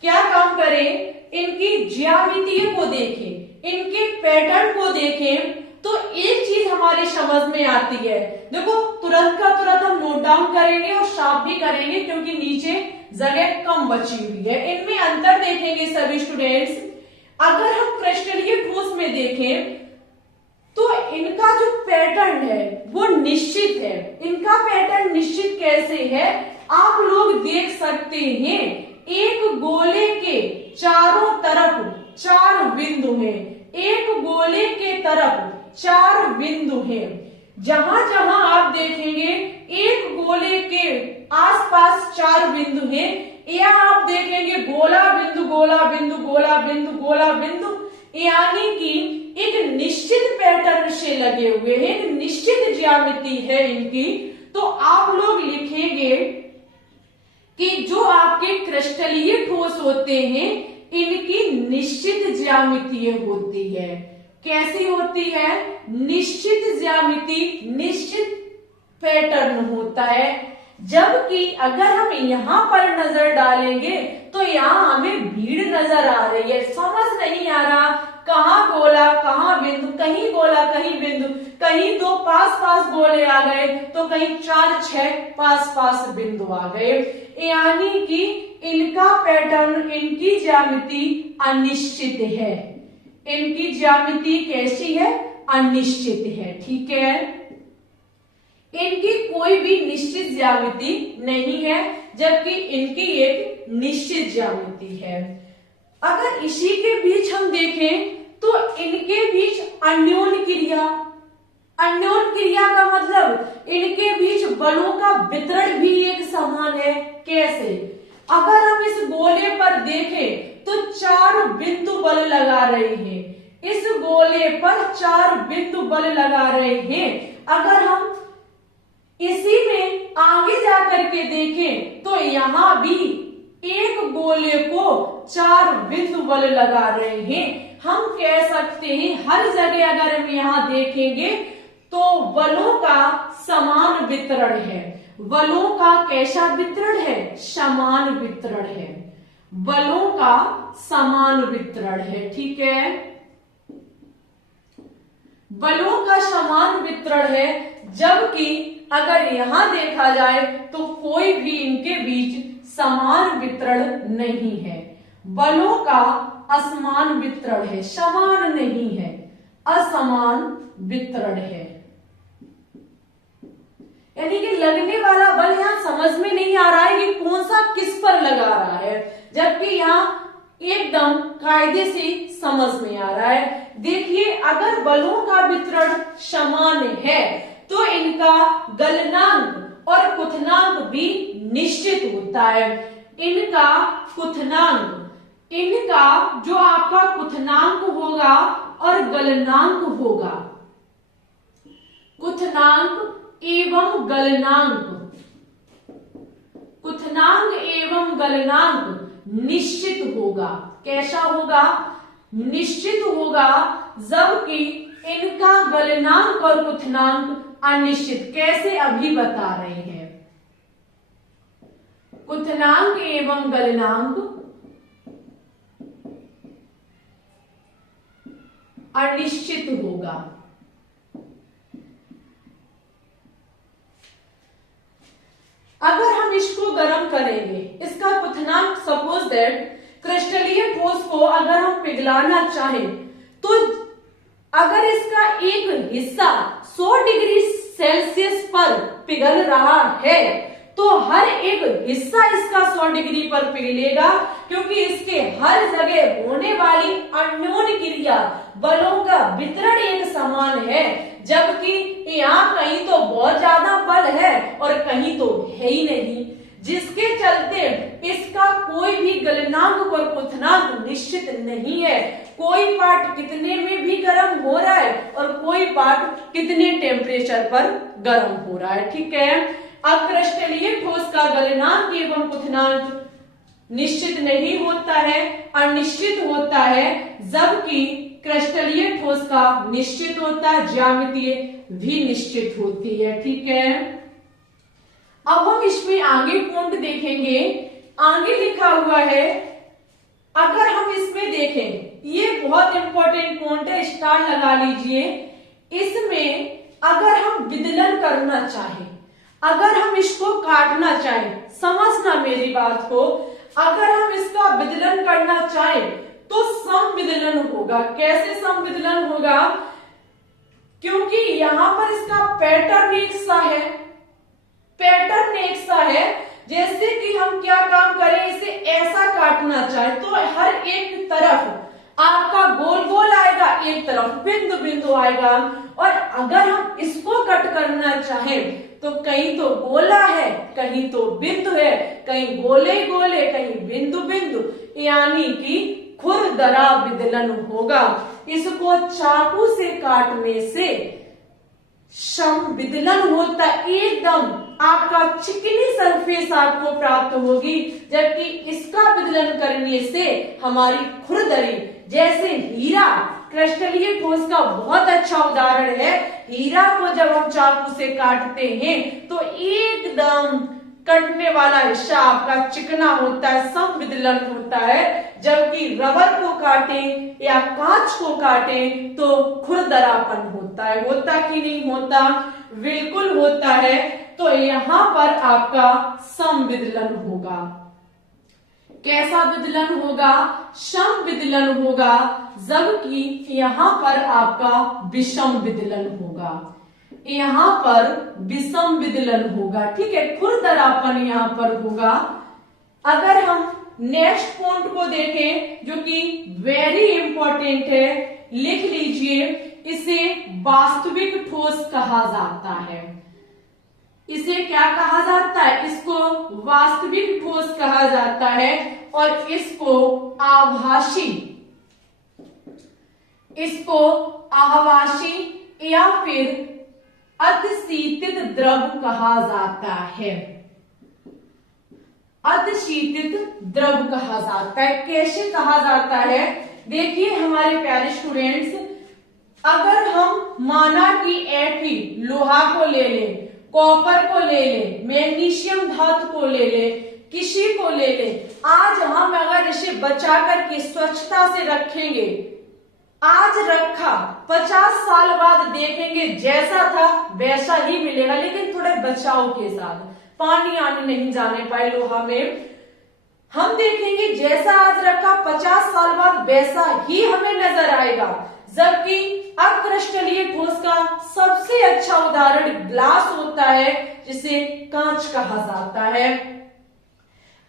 क्या काम करें, इनकी ज्यामितीय को देखें, इनके पैटर्न को देखें, तो एक चीज हमारी समझ में आती है। देखो तुरंत का तुरंत हम नोट डाउन करेंगे और साफ भी करेंगे, क्योंकि नीचे जगह कम बची हुई है। इनमें अंतर देखेंगे सभी स्टूडेंट्स। अगर हम क्रिस्टलीय ठोस में देखें तो इनका जो पैटर्न है वो निश्चित है। इनका पैटर्न निश्चित कैसे है, आप लोग देख सकते हैं। एक गोले के चारों तरफ 4 बिंदु हैं, एक गोले के तरफ 4 बिंदु हैं। जहां जहां आप देखेंगे एक गोले के आसपास 4 बिंदु हैं, यहाँ आप देखेंगे गोला बिंदु गोला बिंदु गोला बिंदु गोला बिंदु, यानी कि एक निश्चित पैटर्न से लगे हुए हैं, एक निश्चित ज्यामिति है इनकी। तो आप लोग लिखेंगे कि जो आपके क्रिस्टलीय ठोस होते हैं इनकी निश्चित ज्यामिति होती है। कैसी होती है, निश्चित ज्यामिति, निश्चित पैटर्न होता है। जबकि अगर हम यहाँ पर नजर डालेंगे तो यहाँ हमें भीड़ नजर आ रही है, समझ नहीं आ रहा कहाँ गोला कहाँ बिंदु, कहीं गोला कहीं बिंदु, कहीं 2 पास पास गोले आ गए तो कहीं 4-6 पास पास बिंदु आ गए, यानी कि इनका पैटर्न, इनकी ज्यामिति अनिश्चित है। इनकी ज्यामिति कैसी है, अनिश्चित है, ठीक है। इनकी कोई भी निश्चित ज्यामिति नहीं है, जबकि इनकी एक निश्चित ज्यामिति है। अगर इसी के बीच हम देखें तो इनके बीच अन्योन्य क्रिया, अन्योन्य क्रिया का मतलब इनके बीच बलों का वितरण भी एक समान है। कैसे, अगर हम इस गोले पर देखें तो 4 बिंदु बल लगा रहे हैं, इस गोले पर 4 बिंदु बल लगा रहे हैं। अगर हम इसी में आगे जाकर के देखें तो यहाँ भी एक गोले को 4 बिंदु बल लगा रहे हैं। हम कह सकते हैं हर जगह अगर हम यहाँ देखेंगे तो बलों का समान वितरण है। बलों का कैसा वितरण है, समान वितरण है, बलों का समान वितरण है, ठीक है। बलों का समान वितरण है, जबकि अगर यहां देखा जाए तो कोई भी इनके बीच समान वितरण नहीं है। बलों का असमान वितरण है, समान नहीं है, असमान वितरण है। यानी कि लगने वाला बल यहां समझ में नहीं आ रहा है कि कौन सा किस पर लगा रहा है, जबकि यहां एकदम कायदे से समझ में आ रहा है। देखिए अगर बलों का वितरण समान है तो इनका गलनांक और कुथनांक भी निश्चित होता है। इनका कुथनांक, इनका जो आपका कुथनांक होगा और गलनांक होगा, कुथनांक एवं गलनांक, क्वथनांक एवं गलनांक निश्चित होगा। कैसा होगा? निश्चित होगा, जबकि इनका गलनांक और क्वथनांक अनिश्चित। कैसे? अभी बता रहे हैं। क्वथनांक एवं गलनांक अनिश्चित होगा। अगर हम इसको गर्म करेंगे, इसका क्वथनांक, सपोज दैट क्रिस्टलीय ठोस को अगर हम पिघलाना चाहें, तो अगर इसका एक हिस्सा 100 डिग्री सेल्सियस पर पिघल रहा है, तो हर एक हिस्सा इसका 100 डिग्री पर पिघलेगा, क्योंकि इसके हर जगह होने वाली अन्योन क्रिया बलों का वितरण एक समान है। जबकि यहाँ कहीं तो बहुत ज्यादा बल है और कहीं तो है ही नहीं, जिसके चलते इसका कोई भी गलनांक और क्वथनांक निश्चित नहीं है। कोई पार्ट कितने में भी गर्म हो रहा है और कोई पार्ट कितने टेम्परेचर पर गर्म हो रहा है। ठीक है। अब क्रिस्टलीय ठोस का गलनांक एवं क्वथनांक निश्चित नहीं होता है, अनिश्चित होता है, जबकि क्रिस्टलीय ठोस का निश्चित होता है, ज्यामितीय भी निश्चित होती है। ठीक है। अब हम इसमें आगे पॉइंट देखेंगे। आगे लिखा हुआ है, अगर हम इसमें देखें, ये बहुत इंपॉर्टेंट पॉइंट है, स्टार लगा लीजिए। इसमें अगर हम विदलन करना चाहें, अगर हम इसको काटना चाहें, समझना मेरी बात को, अगर हम इसका विदलन करना चाहें तो समविदलन होगा। कैसे समविदलन होगा? क्योंकि यहां पर इसका पैटर्न एक सा है, पैटर्न एक सा है। जैसे कि हम क्या काम करें, इसे ऐसा काटना चाहे तो हर एक तरफ आपका गोल गोल आएगा, एक तरफ बिंदु बिंदु आएगा। और अगर हम इसको कट करना चाहें तो कहीं तो गोला है, कहीं तो बिंदु है, कहीं गोले गोले, कहीं बिंदु बिंदु, यानी कि खुरदरा विदलन होगा। इसको चाकू से काटने से समविदलन होता, एकदम आपका चिकनी सरफेस आपको प्राप्त होगी, जबकि इसका विदलन करने से हमारी खुरदरी, जैसे हीरा क्रिस्टलीय ठोस का बहुत अच्छा उदाहरण है। हीरा को जब हम चाकू से काटते हैं तो एकदम कटने वाला हिस्सा आपका चिकना होता है, समविदलन होता है। जबकि रबर को काटें या कांच को काटें तो खुरदरापन होता है। होता कि नहीं होता? बिल्कुल होता है। तो यहां पर आपका समविदलन होगा। कैसा विदलन होगा? समविदलन होगा, जबकि यहां पर आपका विषम विदलन होगा। यहां पर विषम विदलन होगा। ठीक है। खुरदरापन यहां पर होगा। अगर हम नेक्स्ट पॉइंट को देखें, जो कि वेरी इंपॉर्टेंट है, लिख लीजिए, इसे वास्तविक ठोस कहा जाता है। इसे क्या कहा जाता है? इसको वास्तविक ठोस कहा जाता है और इसको आभासी या फिर अतिशीतित द्रव कहा जाता है। अतिशीतित द्रव कहा जाता है। कैसे कहा जाता है? देखिए हमारे प्यारे स्टूडेंट्स, अगर हम माना कि Fe लोहा को ले लें, कॉपर को ले लें, मैग्नीशियम धातु को ले लें, किसी को ले लें, आज हम अगर इसे बचा करके स्वच्छता से रखेंगे, आज रखा, 50 साल बाद देखेंगे जैसा था वैसा ही मिलेगा, लेकिन थोड़े बचाव के साथ, पानी आने नहीं जाने पाए लोहा में। हम देखेंगे जैसा आज रखा 50 साल बाद वैसा ही हमें नजर आएगा। जबकि अक्रिस्टलीय ठोस का सबसे अच्छा उदाहरण ग्लास होता है, जिसे कांच कहा जाता है।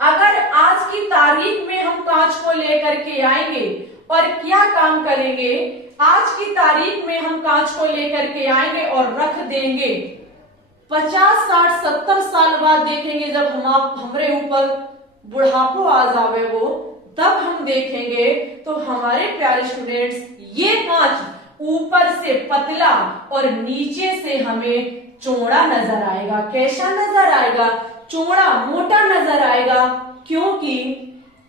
अगर आज की तारीख में हम कांच को लेकर के आएंगे और क्या काम करेंगे, आज की तारीख में हम कांच को लेकर के आएंगे और रख देंगे, 50, 60, 70 साल बाद देखेंगे जब हमारे ऊपर बुढ़ापो आ जावे वो, तब हम देखेंगे तो हमारे प्यारे स्टूडेंट्स ये कांच ऊपर से पतला और नीचे से हमें चौड़ा नजर आएगा। कैसा नजर आएगा? चौड़ा, मोटा नजर आएगा। क्योंकि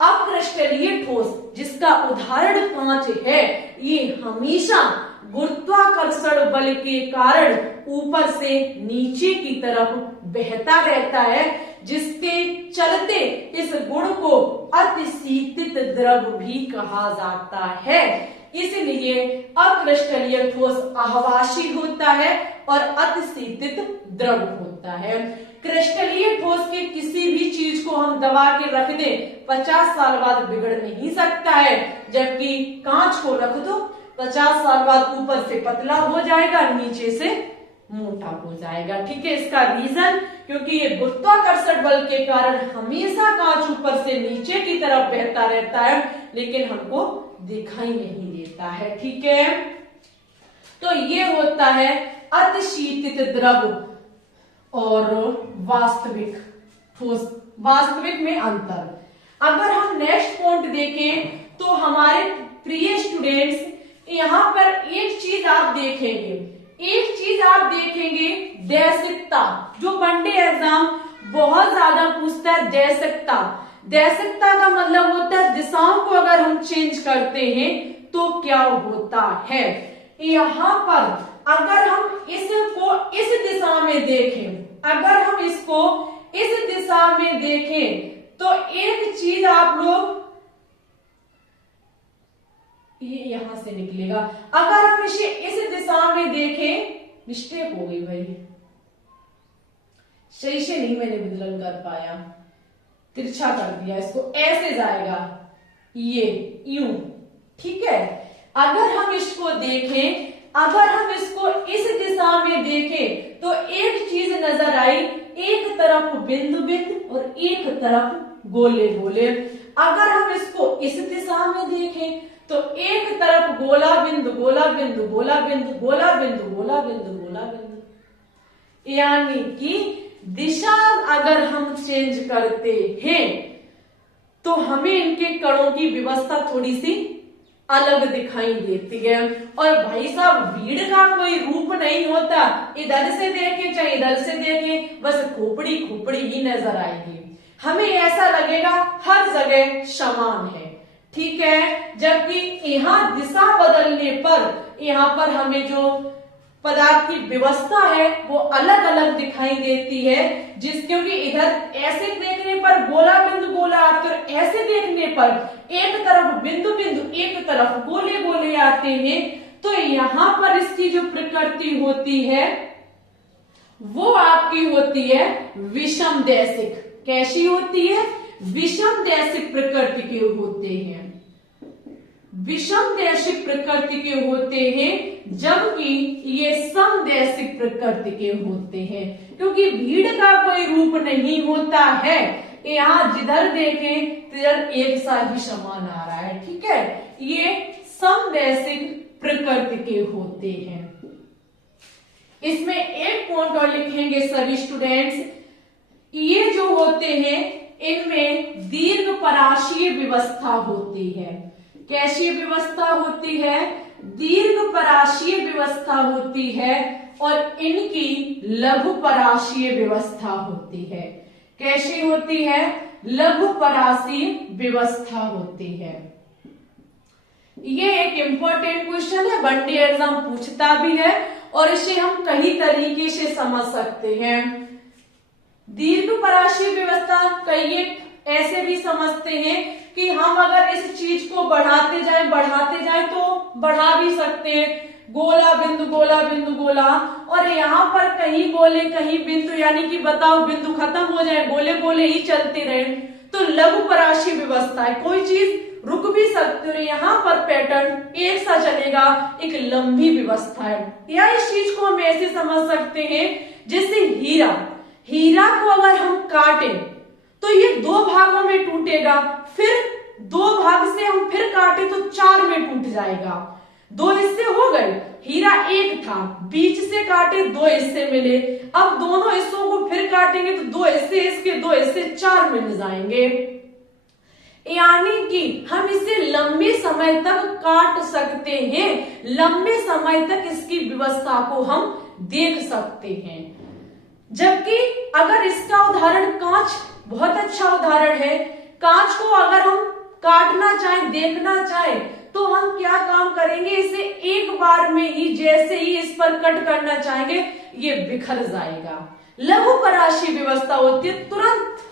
अक्रिस्टलीय ठोस जिसका उदाहरण कांच है, ये हमेशा गुरुत्वाकर्षण बल के कारण ऊपर से नीचे की तरफ बहता रहता है, जिसके चलते इस गुण को अतिशीतित द्रव भी कहा जाता है। इसलिए अक्रिस्टलीय ठोस आह्वाशी होता है और अतिशीतित द्रव होता है। क्रिस्टलीय ठोस के किसी भी चीज को हम दबा के रख दें 50 साल बाद बिगड़ नहीं सकता है, जबकि कांच को रख दो 50 साल बाद ऊपर से पतला हो जाएगा, नीचे से मोटा हो जाएगा। ठीक है, इसका रीजन क्योंकि ये गुरुत्वाकर्षण बल के कारण हमेशा कांच ऊपर से नीचे की तरफ बहता रहता है, लेकिन हमको दिखाई नहीं देता है। ठीक है, तो ये होता है अतिशीतित द्रव और वास्तविक ठोस, वास्तविक में अंतर। अगर हम नेक्स्ट पॉइंट देखें तो हमारे प्रिय स्टूडेंट्स, यहाँ पर एक चीज आप देखेंगे, दैशिकता, जो वनडे एग्जाम बहुत ज्यादा पूछता है। दैशिकता का मतलब होता है दिशाओं को अगर हम चेंज करते हैं तो क्या होता है। यहाँ पर अगर हम इसको इस दिशा में देखें, तो एक चीज आप लोग, ये यहां से निकलेगा। अगर हम इसे इस दिशा में देखें, मिस्टेक हो गई भाई, सही से नहीं मैंने विदलन कर पाया, तिरछा कर दिया इसको, ऐसे जाएगा ये यूं। ठीक है, अगर हम इसको देखें, अगर हम इसको इस दिशा में देखें तो एक चीज नजर आई, एक तरफ बिंदु बिंदु और एक तरफ गोले गोले। अगर हम इसको इस दिशा में देखें तो एक तरफ गोला बिंदु गोला बिंदु गोला बिंदु गोला बिंदु गोला बिंदु गोला बिंदु। यानी कि दिशा अगर हम चेंज करते हैं तो हमें इनके कणों की व्यवस्था थोड़ी सी अलग दिखाई देती है। और भाई साहब, भीड़ का कोई रूप नहीं होता, इधर से देखें चाहे इधर से देखें, बस खोपड़ी खोपड़ी ही नजर आएगी, हमें ऐसा लगेगा हर जगह समान है। ठीक है, जबकि यहाँ दिशा बदलने पर यहाँ पर हमें जो पदार्थ की व्यवस्था है वो अलग अलग दिखाई देती है। क्योंकि इधर ऐसे देखने पर गोला बिंदु गोला आते और ऐसे देखने पर एक तरफ बिंदु बिंदु एक तरफ गोले गोले आते हैं। तो यहाँ पर इसकी जो प्रकृति होती है वो आपकी होती है विषम दैशिक। कैसी होती है? विषम दैशिक प्रकृति के होते हैं, विषम दैशिक प्रकृति के होते हैं, जबकि ये समदैशिक प्रकृति के होते हैं। क्योंकि भीड़ का कोई रूप नहीं होता है, यहाँ जिधर देखें तिधर एक सा ही समान आ रहा है। ठीक है, ये समदैशिक प्रकृति के होते हैं। इसमें एक पॉइंट और लिखेंगे सभी स्टूडेंट्स, ये जो होते हैं इनमें दीर्घ पराशीय व्यवस्था होती है। कैसी व्यवस्था होती है? दीर्घ पराशीय व्यवस्था होती है और इनकी लघु पराशीय व्यवस्था होती है। कैसी होती है? लघु पराशीय व्यवस्था होती है। ये एक इंपॉर्टेंट क्वेश्चन है, वनडे एग्जाम पूछता भी है और इसे हम कई तरीके से समझ सकते हैं। दीर्घ पराशीय व्यवस्था कई ऐसे भी समझते हैं कि हम अगर इस चीज को बढ़ाते जाए तो बढ़ा भी सकते हैं, गोला बिंदु गोला बिंदु गोला, और यहाँ पर कहीं गोले कहीं बिंदु, यानी कि बताओ बिंदु खत्म हो जाए गोले गोले ही चलते रहे तो लघु पराशीय व्यवस्था है, कोई चीज रुक भी सकते हो। यहाँ पर पैटर्न एक सा चलेगा, एक लंबी व्यवस्था है। या इस चीज को हम ऐसे समझ सकते हैं जैसे हीरा को अगर हम काटें तो ये दो भागों में टूटेगा, फिर दो भाग से हम फिर काटे तो चार में टूट जाएगा। दो हिस्से हो गए, हीरा एक था, बीच से काटे दो हिस्से मिले, अब दोनों हिस्सों को फिर काटेंगे तो दो हिस्से इसके दो हिस्से चार मिल जाएंगे। यानी कि हम इसे लंबे समय तक काट सकते हैं, लंबे समय तक इसकी व्यवस्था को हम देख सकते हैं। जबकि अगर इसका उदाहरण कांच बहुत अच्छा उदाहरण है। कांच को अगर हम काटना चाहें, देखना चाहें, तो हम क्या काम करेंगे, इसे एक बार में ही जैसे ही इस पर कट करना चाहेंगे ये बिखर जाएगा। लघु पराशी व्यवस्था होती है, तुरंत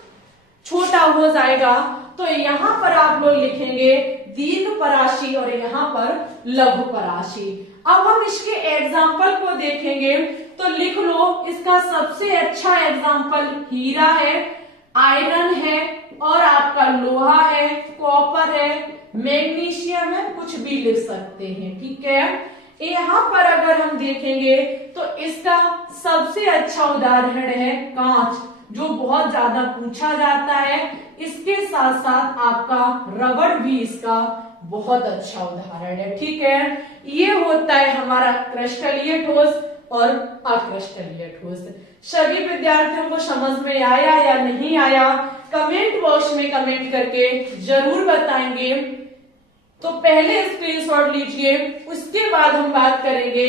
छोटा हो जाएगा। तो यहाँ पर आप लोग लिखेंगे दीर्घ पराशी और यहाँ पर लघु पराशी। अब हम इसके एग्जाम्पल को देखेंगे तो लिख लो, इसका सबसे अच्छा एग्जाम्पल हीरा है, आयरन है और आपका लोहा है, कॉपर है, मैग्नीशियम है, कुछ भी लिख सकते हैं। ठीक है, यहाँ पर अगर हम देखेंगे तो इसका सबसे अच्छा उदाहरण है कांच, जो बहुत ज्यादा पूछा जाता है। इसके साथ साथ आपका रबड़ भी इसका बहुत अच्छा उदाहरण है। ठीक है, ये होता है हमारा क्रिस्टलीय ठोस और अक्रिस्टलीय ठोस। सभी विद्यार्थियों को समझ में आया या नहीं आया, कमेंट बॉक्स में कमेंट करके जरूर बताएंगे। तो पहले स्क्रीनशॉट लीजिए, उसके बाद हम बात करेंगे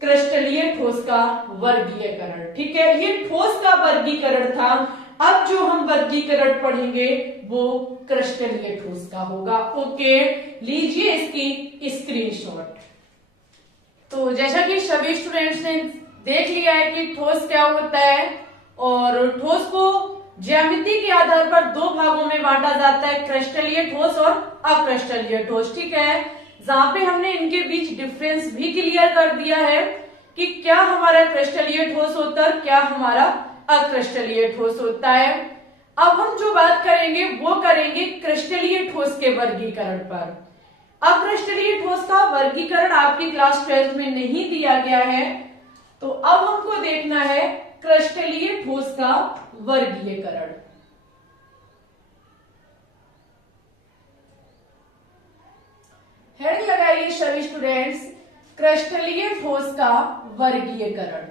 क्रिस्टलीय ठोस का वर्गीकरण। ठीक है, ये ठोस का वर्गीकरण था। अब जो हम वर्गीकरण पढ़ेंगे वो क्रिस्टलीय ठोस का होगा। ओके, लीजिए इसकी स्क्रीनशॉट। तो जैसा कि सभी स्टूडेंट्स ने देख लिया है कि ठोस क्या होता है, और ठोस को ज्यामिति के आधार पर दो भागों में बांटा जाता है, क्रिस्टलीय ठोस और अक्रिस्टलीय ठोस। ठीक है, जहां पे हमने इनके बीच डिफरेंस भी क्लियर कर दिया है कि क्या हमारा क्रिस्टलीय ठोस होता है, क्या हमारा अक्रिस्टलीय ठोस होता है। अब हम जो बात करेंगे वो करेंगे क्रिस्टलीय ठोस के वर्गीकरण पर। अक्रिस्टलीय ठोस का वर्गीकरण आपकी क्लास 12 में नहीं दिया गया है, तो अब हमको देखना है क्रिस्टलीय ठोस का वर्गीकरण। हेड लगाइए सभी स्टूडेंट्स, क्रिस्टलीय ठोस का वर्गीकरण।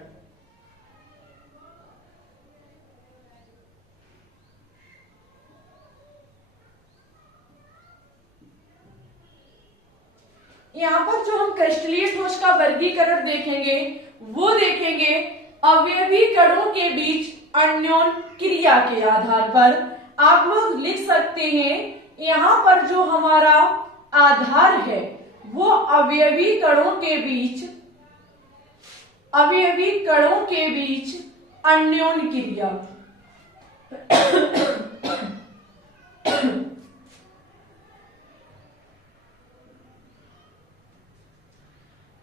यहां पर जो हम क्रिस्टलीय ठोस का वर्गीकरण देखेंगे वो देखेंगे अवयवी कणों के बीच अन्योन क्रिया के आधार पर। आप लोग लिख सकते हैं, यहां पर जो हमारा आधार है वो अवयवी कणों के बीच अन्योन क्रिया।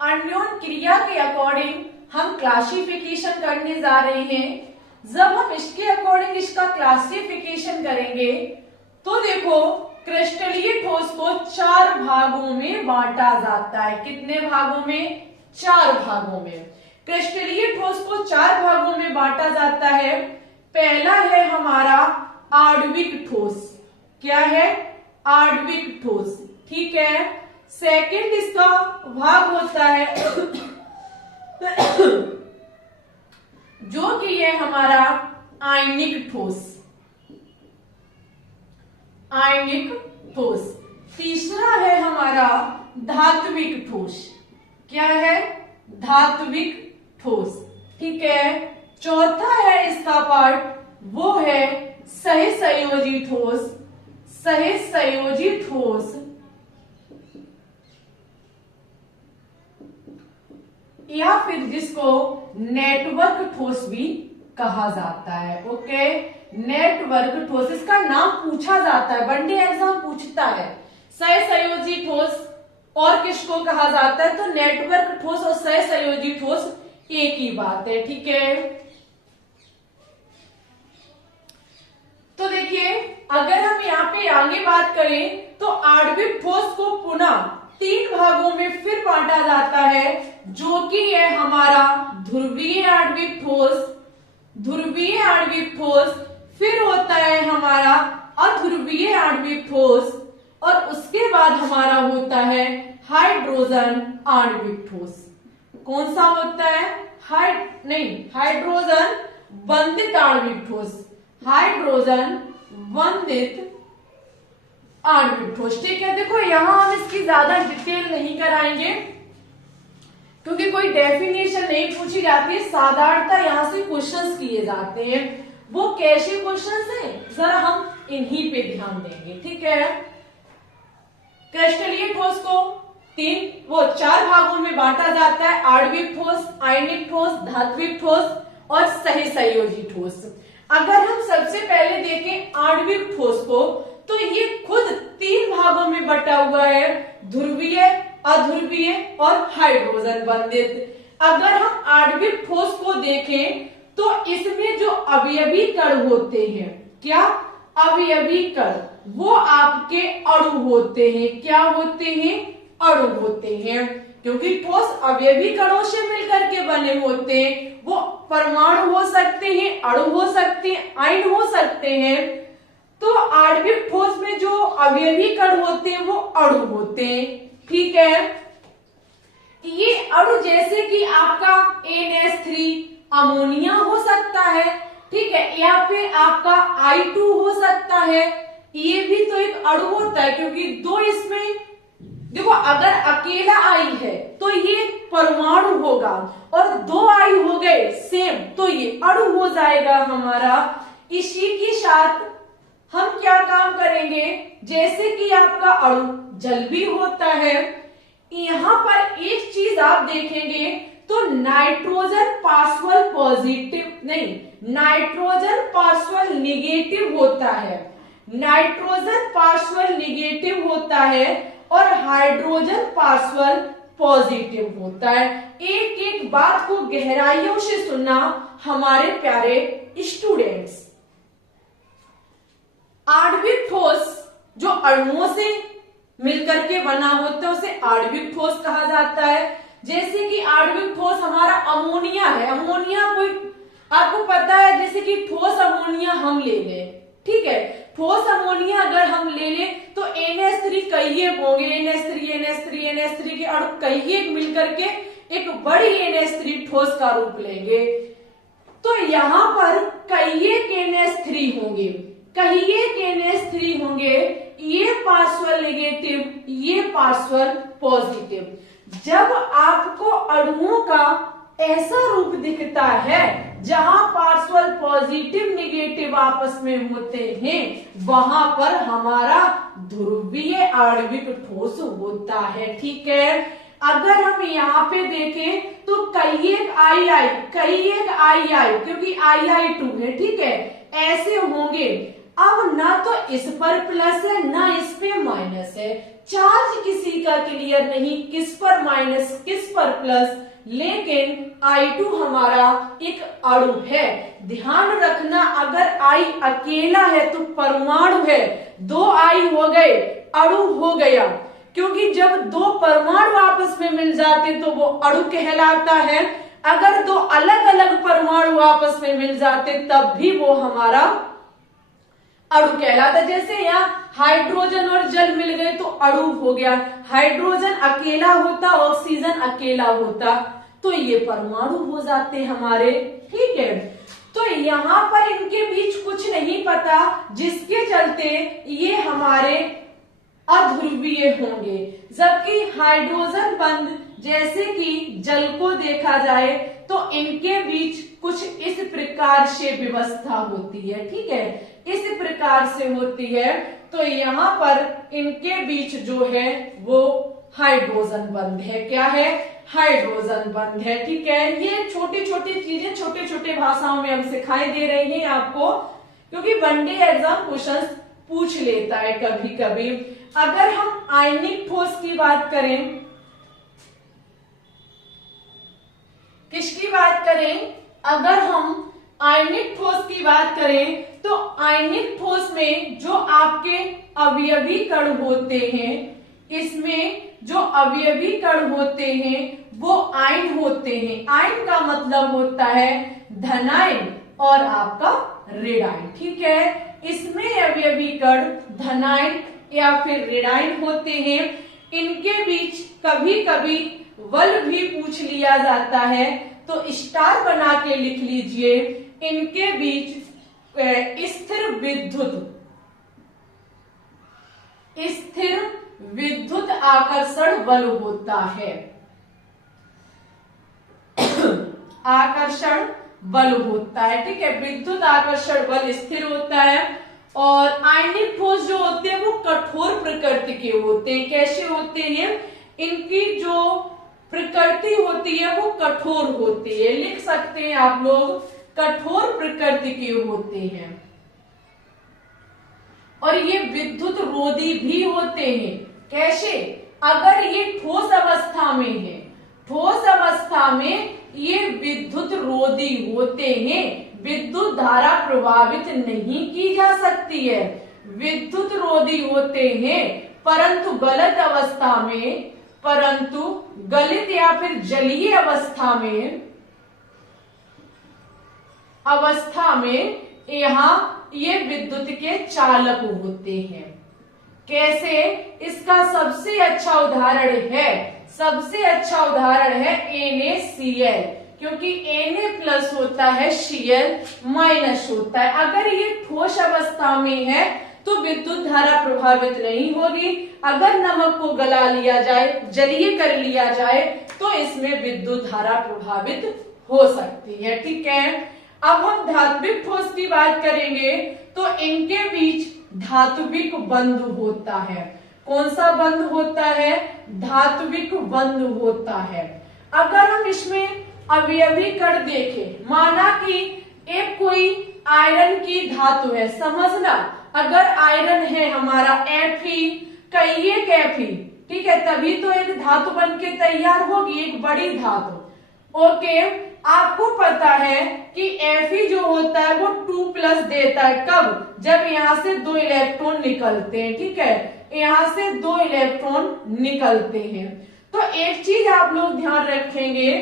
अन्योन क्रिया के अकॉर्डिंग हम क्लासिफिकेशन करने जा रहे हैं। जब हम इसके अकॉर्डिंग इसका क्लासिफिकेशन करेंगे तो देखो, क्रिस्टलीय ठोस को 4 भागों में बांटा जाता है। कितने भागों में? 4 भागों में। क्रिस्टलीय ठोस को 4 भागों में बांटा जाता है। पहला है हमारा आणविक ठोस। क्या है? आणविक ठोस। ठीक है। सेकंड इसका भाग होता है जो कि ये हमारा आयनिक ठोस। आयनिक ठोस। तीसरा है हमारा धात्विक ठोस। क्या है? धात्विक ठोस। ठीक है। चौथा है इसका पार्ट, वो है सहसंयोजी ठोस। सहसंयोजी ठोस या फिर जिसको नेटवर्क ठोस भी कहा जाता है। ओके, नेटवर्क ठोस, इसका नाम पूछा जाता है, वनडे एग्जाम पूछता है। सहसंयोजी ठोस और किसको कहा जाता है? तो नेटवर्क ठोस और सहसंयोजी ठोस एक ही बात है। ठीक है। तो देखिए, अगर हम यहाँ पे आगे बात करें तो आणविक ठोस को पुनः 3 भागों में फिर बांटा जाता है, जो कि है हमारा ध्रुवीय आणविक ठोस, ध्रुवीय आणविक ठोस, फिर होता है हमारा अध्रुवीय आणविक ठोस, और उसके बाद हमारा होता है हाइड्रोजन आणविक ठोस। कौन सा होता है? हाइड्रोजन बंधित आणविक ठोस। हाइड्रोजन बंधित आणविक ठोस। ठीक है। देखो, यहां हम इसकी ज्यादा डिटेल नहीं कराएंगे, क्योंकि कोई डेफिनेशन नहीं पूछी जाती, साधारणता यहाँ से क्वेश्चंस किए जाते हैं। वो कैसे क्वेश्चंस हैं, जरा हम इन्हीं पे ध्यान देंगे, ठीक है। क्रिस्टलीय ठोस को चार भागों में बांटा जाता है, आणविक ठोस, आयनिक ठोस, धात्विक ठोस और सहसंयोजी ठोस। अगर हम सबसे पहले देखें आणविक ठोस को, तो ये खुद तीन भागों में बटा हुआ है, ध्रुवीय, अध्रुवीय और हाइड्रोजन बंधित। अगर हम आणविक ठोस को देखें तो इसमें जो अवयवी कण होते हैं, क्या अवयवी कण, वो आपके अणु होते हैं। क्या होते हैं, अणु होते हैं, क्योंकि ठोस अवयवी कणों से मिलकर के बने होते हैं। वो परमाणु हो सकते हैं, अणु हो सकते हैं, आयन हो सकते हैं। तो आणविक ठोस में जो अवयवी कण होते हैं वो अणु होते हैं, ठीक है। ये अणु जैसे कि आपका NH3 अमोनिया हो सकता है, ठीक है, या फिर आपका I2 हो सकता है। ये भी तो एक अणु होता है, क्योंकि दो इसमें देखो, अगर अकेला I है तो ये परमाणु होगा, और दो I हो गए सेम तो ये अणु हो जाएगा हमारा। इसी के साथ हम क्या काम करेंगे, जैसे कि आपका अणु जल भी होता है। यहाँ पर एक चीज आप देखेंगे तो नाइट्रोजन पार्शियल पॉजिटिव नहीं, नाइट्रोजन पार्शियल निगेटिव होता है, नाइट्रोजन पार्शियल निगेटिव होता है और हाइड्रोजन पार्शियल पॉजिटिव होता है। एक एक बात को गहराइयों से सुनना हमारे प्यारे स्टूडेंट्स। आणविक ठोस जो अणुओं से मिलकर के बना होता है उसे आणविक ठोस कहा जाता है। जैसे कि आणविक ठोस हमारा अमोनिया है, अमोनिया कोई आपको पता है, जैसे कि ठोस अमोनिया हम ले लें, ठीक है, ठोस अमोनिया अगर हम ले लें तो NH3 कई एक होंगे, NH3 के अणु कई एक मिलकर के एक बड़ी NH3 ठोस का रूप लेंगे। तो यहाँ पर कई एक NH3 होंगे, कई एक NH3 होंगे, ये पार्शियल नेगेटिव, ये पार्शियल पॉजिटिव। जब आपको अणुओं का ऐसा रूप दिखता है जहां पार्शियल पॉजिटिव निगेटिव आपस में होते हैं, वहां पर हमारा ध्रुवीय आणविक ठोस होता है, ठीक है। अगर हम यहाँ पे देखें तो कई एक आई, क्योंकि II2 है, ठीक है, ऐसे होंगे। अब ना तो इस पर प्लस है ना इस पे माइनस है, चार्ज किसी का क्लियर नहीं, किस पर माइनस किस पर प्लस, लेकिन I2 हमारा एक अणु है। ध्यान रखना, अगर I अकेला है तो परमाणु है, दो I हो गए अणु हो गया, क्योंकि जब दो परमाणु आपस में मिल जाते तो वो अणु कहलाता है। अगर दो अलग अलग परमाणु आपस में मिल जाते तब भी वो हमारा अणु कहलाता। जैसे यहाँ हाइड्रोजन और जल मिल गए तो अणु हो गया, हाइड्रोजन अकेला होता, ऑक्सीजन अकेला होता तो ये परमाणु हो जाते हमारे, ठीक है। तो यहाँ पर इनके बीच कुछ नहीं पता, जिसके चलते ये हमारे अध्रुवीय होंगे। जबकि हाइड्रोजन बंध जैसे कि जल को देखा जाए तो इनके बीच कुछ इस प्रकार से व्यवस्था होती है, ठीक है, इस प्रकार से होती है। तो यहाँ पर इनके बीच जो है वो हाइड्रोजन बंध है। क्या है, हाइड्रोजन बंध है, ठीक है। ये छोटी छोटी चीजें छोटे छोटे भाषाओं में हम सिखाई दे रहे हैं आपको, क्योंकि वनडे एग्जाम क्वेश्चंस पूछ लेता है कभी कभी। अगर हम आयनिक ठोस की बात करें, किसकी बात करें, अगर हम आयनिक ठोस की बात करें तो आयनिक ठोस में जो आपके अवयवी कण होते हैं, इसमें जो अवयवी कण होते हैं वो आयन होते हैं। आयन का मतलब होता है धनायन और आपका ऋणायन, ठीक है। इसमें अवयवी कण धनायन या फिर ऋणायन होते हैं। इनके बीच कभी कभी बल भी पूछ लिया जाता है, तो स्टार बना के लिख लीजिए। इनके बीच स्थिर विद्युत आकर्षण बल होता है। आकर्षण बल होता है। ठीक है, विद्युत आकर्षण बल स्थिर होता है और आयनिक ठोस जो होते हैं वो कठोर प्रकृति के होते हैं। कैसे होते हैं? इनकी जो प्रकृति होती है वो कठोर होती है। लिख सकते हैं आप लोग, कठोर प्रकृति के होते हैं और ये विद्युत रोधी भी होते हैं। कैसे? अगर ये ठोस अवस्था में है, ठोस अवस्था में ये विद्युत रोधी होते हैं, विद्युत धारा प्रभावित नहीं की जा सकती है, विद्युत रोधी होते हैं, परंतु गलत अवस्था में, परंतु गलित या फिर जलीय अवस्था में यहां ये विद्युत के चालक होते हैं। कैसे? इसका सबसे अच्छा उदाहरण है NaCl, क्योंकि Na+ होता है, Cl- होता है। अगर ये ठोस अवस्था में है तो विद्युत धारा प्रभावित नहीं होगी। अगर नमक को गला लिया जाए, जलीय कर लिया जाए, तो इसमें विद्युत धारा प्रभावित हो सकती है। ठीक है, अब हम धात्विक ठोस की बात करेंगे तो इनके बीच धात्विक बंध होता है। कौन सा बंध होता है? धात्विक बंध होता है। अगर हम इसमें अवयवी कण देखें, माना कि एक कोई आयरन की धातु है, समझना, अगर आयरन है हमारा Fe, कई एक Fe, ठीक है, तभी तो एक धातु बनके तैयार होगी, एक बड़ी धातु। ओके, आपको पता है कि Fe जो होता है वो 2+ देता है। कब? जब यहां से 2 इलेक्ट्रॉन निकलते हैं। ठीक है, यहां से 2 इलेक्ट्रॉन निकलते हैं। तो एक चीज आप लोग ध्यान रखेंगे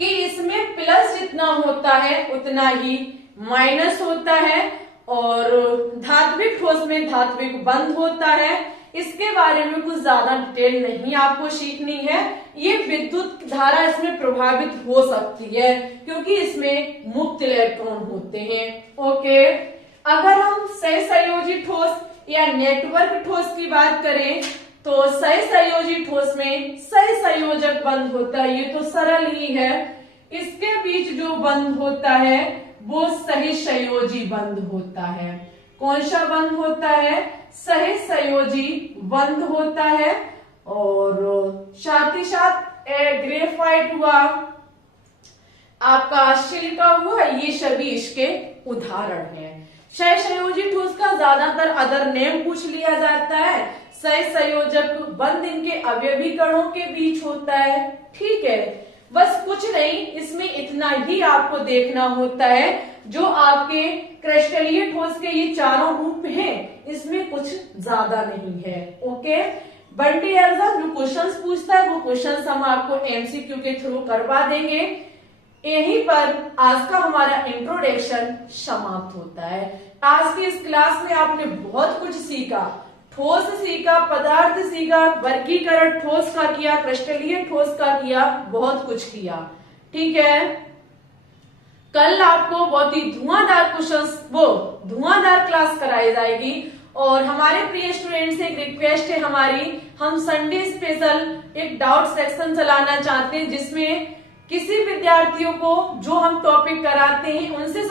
कि इसमें प्लस जितना होता है उतना ही माइनस होता है और धात्विक ठोस में धात्विक बंध होता है। इसके बारे में कुछ ज्यादा डिटेल नहीं आपको सीखनी है। ये विद्युत धारा इसमें प्रभावित हो सकती है क्योंकि इसमें मुक्त इलेक्ट्रॉन होते हैं। ओके, अगर हम सहसंयोजी ठोस या नेटवर्क ठोस की बात करें तो सहसंयोजी ठोस में सहसंयोजक बंध होता है, ये तो सरल ही है। इसके बीच जो बंध होता है वो सहसंयोजी बंध होता है। कौन सा बंध होता है? सहसंयोजी बंध होता है। और साथ ही साथ ग्रेफाइट हुआ, आपका सिलिका हुआ, ये सभी इसके उदाहरण हैं। सहसंयोजी ठोस का ज्यादातर अदर नेम पूछ लिया जाता है। सहसंयोजक बंध इनके अवयवी कणों के बीच होता है। ठीक है, बस कुछ नहीं, इसमें इतना ही आपको देखना होता है। जो आपके क्रिस्टलीय ठोस के ये चारों रूप हैं, इसमें कुछ ज्यादा नहीं है। ओके, बंटी एग्जाम जो क्वेश्चंस पूछता है वो क्वेश्चंस हम आपको MCQ के थ्रू करवा देंगे। यहीं पर आज का हमारा इंट्रोडक्शन समाप्त होता है। आज की इस क्लास में आपने बहुत कुछ सीखा, ठोस सीखा, पदार्थ सीखा, वर्गीकरण ठोस का किया, क्रिस्टलीय ठोस का किया, बहुत कुछ किया। ठीक है, कल आपको बहुत ही धुआंधार क्वेश्चंस, वो धुआंधार क्लास कराई जाएगी। और हमारे प्रिय स्टूडेंट से एक रिक्वेस्ट है हमारी, हम संडे स्पेशल एक डाउट सेक्शन चलाना चाहते हैं जिसमें किसी विद्यार्थियों को जो हम टॉपिक कराते हैं उनसे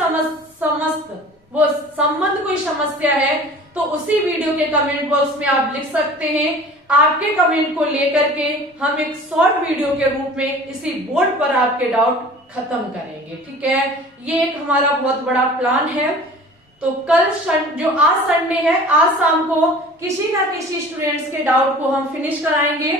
वो संबंध कोई समस्या है तो उसी वीडियो के कमेंट बॉक्स में आप लिख सकते हैं। आपके कमेंट को लेकर के हम एक शॉर्ट वीडियो के रूप में इसी बोर्ड पर आपके डाउट खत्म करेंगे। ठीक है, ये एक हमारा बहुत बड़ा प्लान है। तो कल जो आज संडे है, आज शाम को किसी ना किसी स्टूडेंट्स के डाउट को हम फिनिश कराएंगे।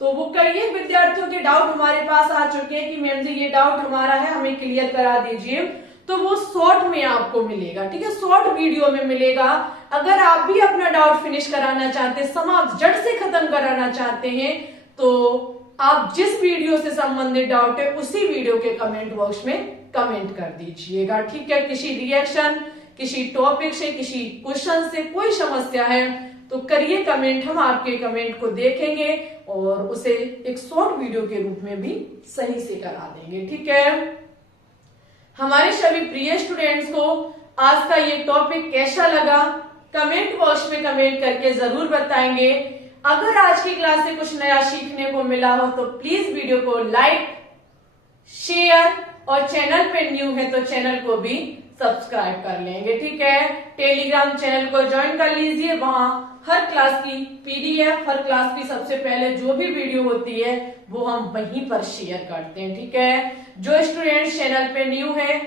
तो वो कई विद्यार्थियों के डाउट हमारे पास आ चुके हैं कि मैम जी ये डाउट हमारा है, हमें क्लियर करा दीजिए। तो वो शॉर्ट में आपको मिलेगा। ठीक है, शॉर्ट वीडियो में मिलेगा। अगर आप भी अपना डाउट फिनिश कराना चाहते हैं, समाप्त जड़ से खत्म कराना चाहते हैं, तो आप जिस वीडियो से संबंधित डाउट है उसी वीडियो के कमेंट बॉक्स में कमेंट कर दीजिएगा। ठीक है, किसी रिएक्शन, किसी टॉपिक से, किसी क्वेश्चन से कोई समस्या है तो करिए कमेंट, हम आपके कमेंट को देखेंगे और उसे एक शॉर्ट वीडियो के रूप में भी सही से करा देंगे। ठीक है, हमारे सभी प्रिय स्टूडेंट्स को आज का ये टॉपिक कैसा लगा कमेंट बॉक्स में कमेंट करके जरूर बताएंगे। अगर आज की क्लास से कुछ नया सीखने को मिला हो तो प्लीज वीडियो को लाइक शेयर और चैनल पे न्यू है तो चैनल को भी सब्सक्राइब कर लेंगे। ठीक है, टेलीग्राम चैनल को ज्वाइन कर लीजिए, वहां हर क्लास की पीडीएफ, हर क्लास की सबसे पहले जो भी वीडियो होती है वो हम वहीं पर शेयर करते हैं। ठीक है, जो स्टूडेंट चैनल पे न्यू है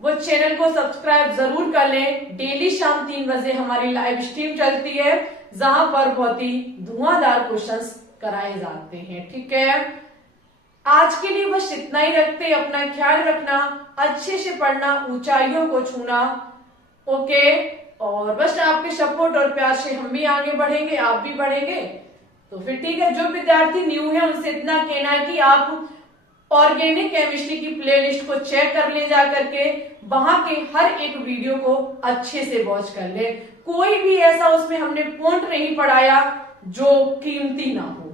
वो चैनल को सब्सक्राइब जरूर कर लें। डेली शाम 3 बजे हमारी लाइव स्ट्रीम चलती है जहां पर बहुत ही धुआंधार क्वेश्चंस कराए जाते हैं। ठीक है, आज के लिए बस इतना ही रखते, अपना ख्याल रखना, अच्छे से पढ़ना, ऊंचाइयों को छूना। ओके, और बस आपके सपोर्ट और प्यार से हम भी आगे बढ़ेंगे, आप भी बढ़ेंगे। तो फिर ठीक है, जो विद्यार्थी न्यू है उनसे इतना कहना है कि आप ऑर्गेनिक केमिस्ट्री की प्लेलिस्ट को चेक कर ले जा करके, वहां के हर एक वीडियो को अच्छे से वॉच कर ले। कोई भी ऐसा उसमें हमने पॉइंट नहीं पढ़ाया जो कीमती ना हो।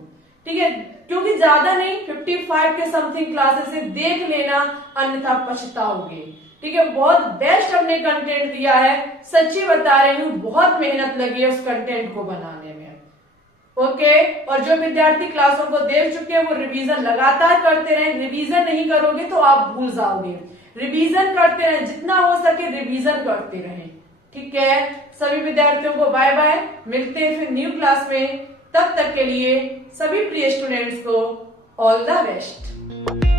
ठीक है, क्योंकि ज्यादा नहीं, 55 के समथिंग क्लासेस से देख लेना, अन्यथा पछताओगे। ठीक है, बहुत बेस्ट हमने कंटेंट दिया है, सच्ची बता रही हूँ, बहुत मेहनत लगी है उस कंटेंट को बनाने में। ओके, और जो विद्यार्थी क्लासों को देख चुके हैं वो रिवीजन लगातार करते रहें। रिवीजन नहीं करोगे तो आप भूल जाओगे, रिवीजन करते रहें, जितना हो सके रिवीजन करते रहें। ठीक है, सभी विद्यार्थियों को बाय बाय, मिलते हैं फिर न्यू क्लास में। तब तक के लिए सभी प्रिय स्टूडेंट्स को ऑल द बेस्ट।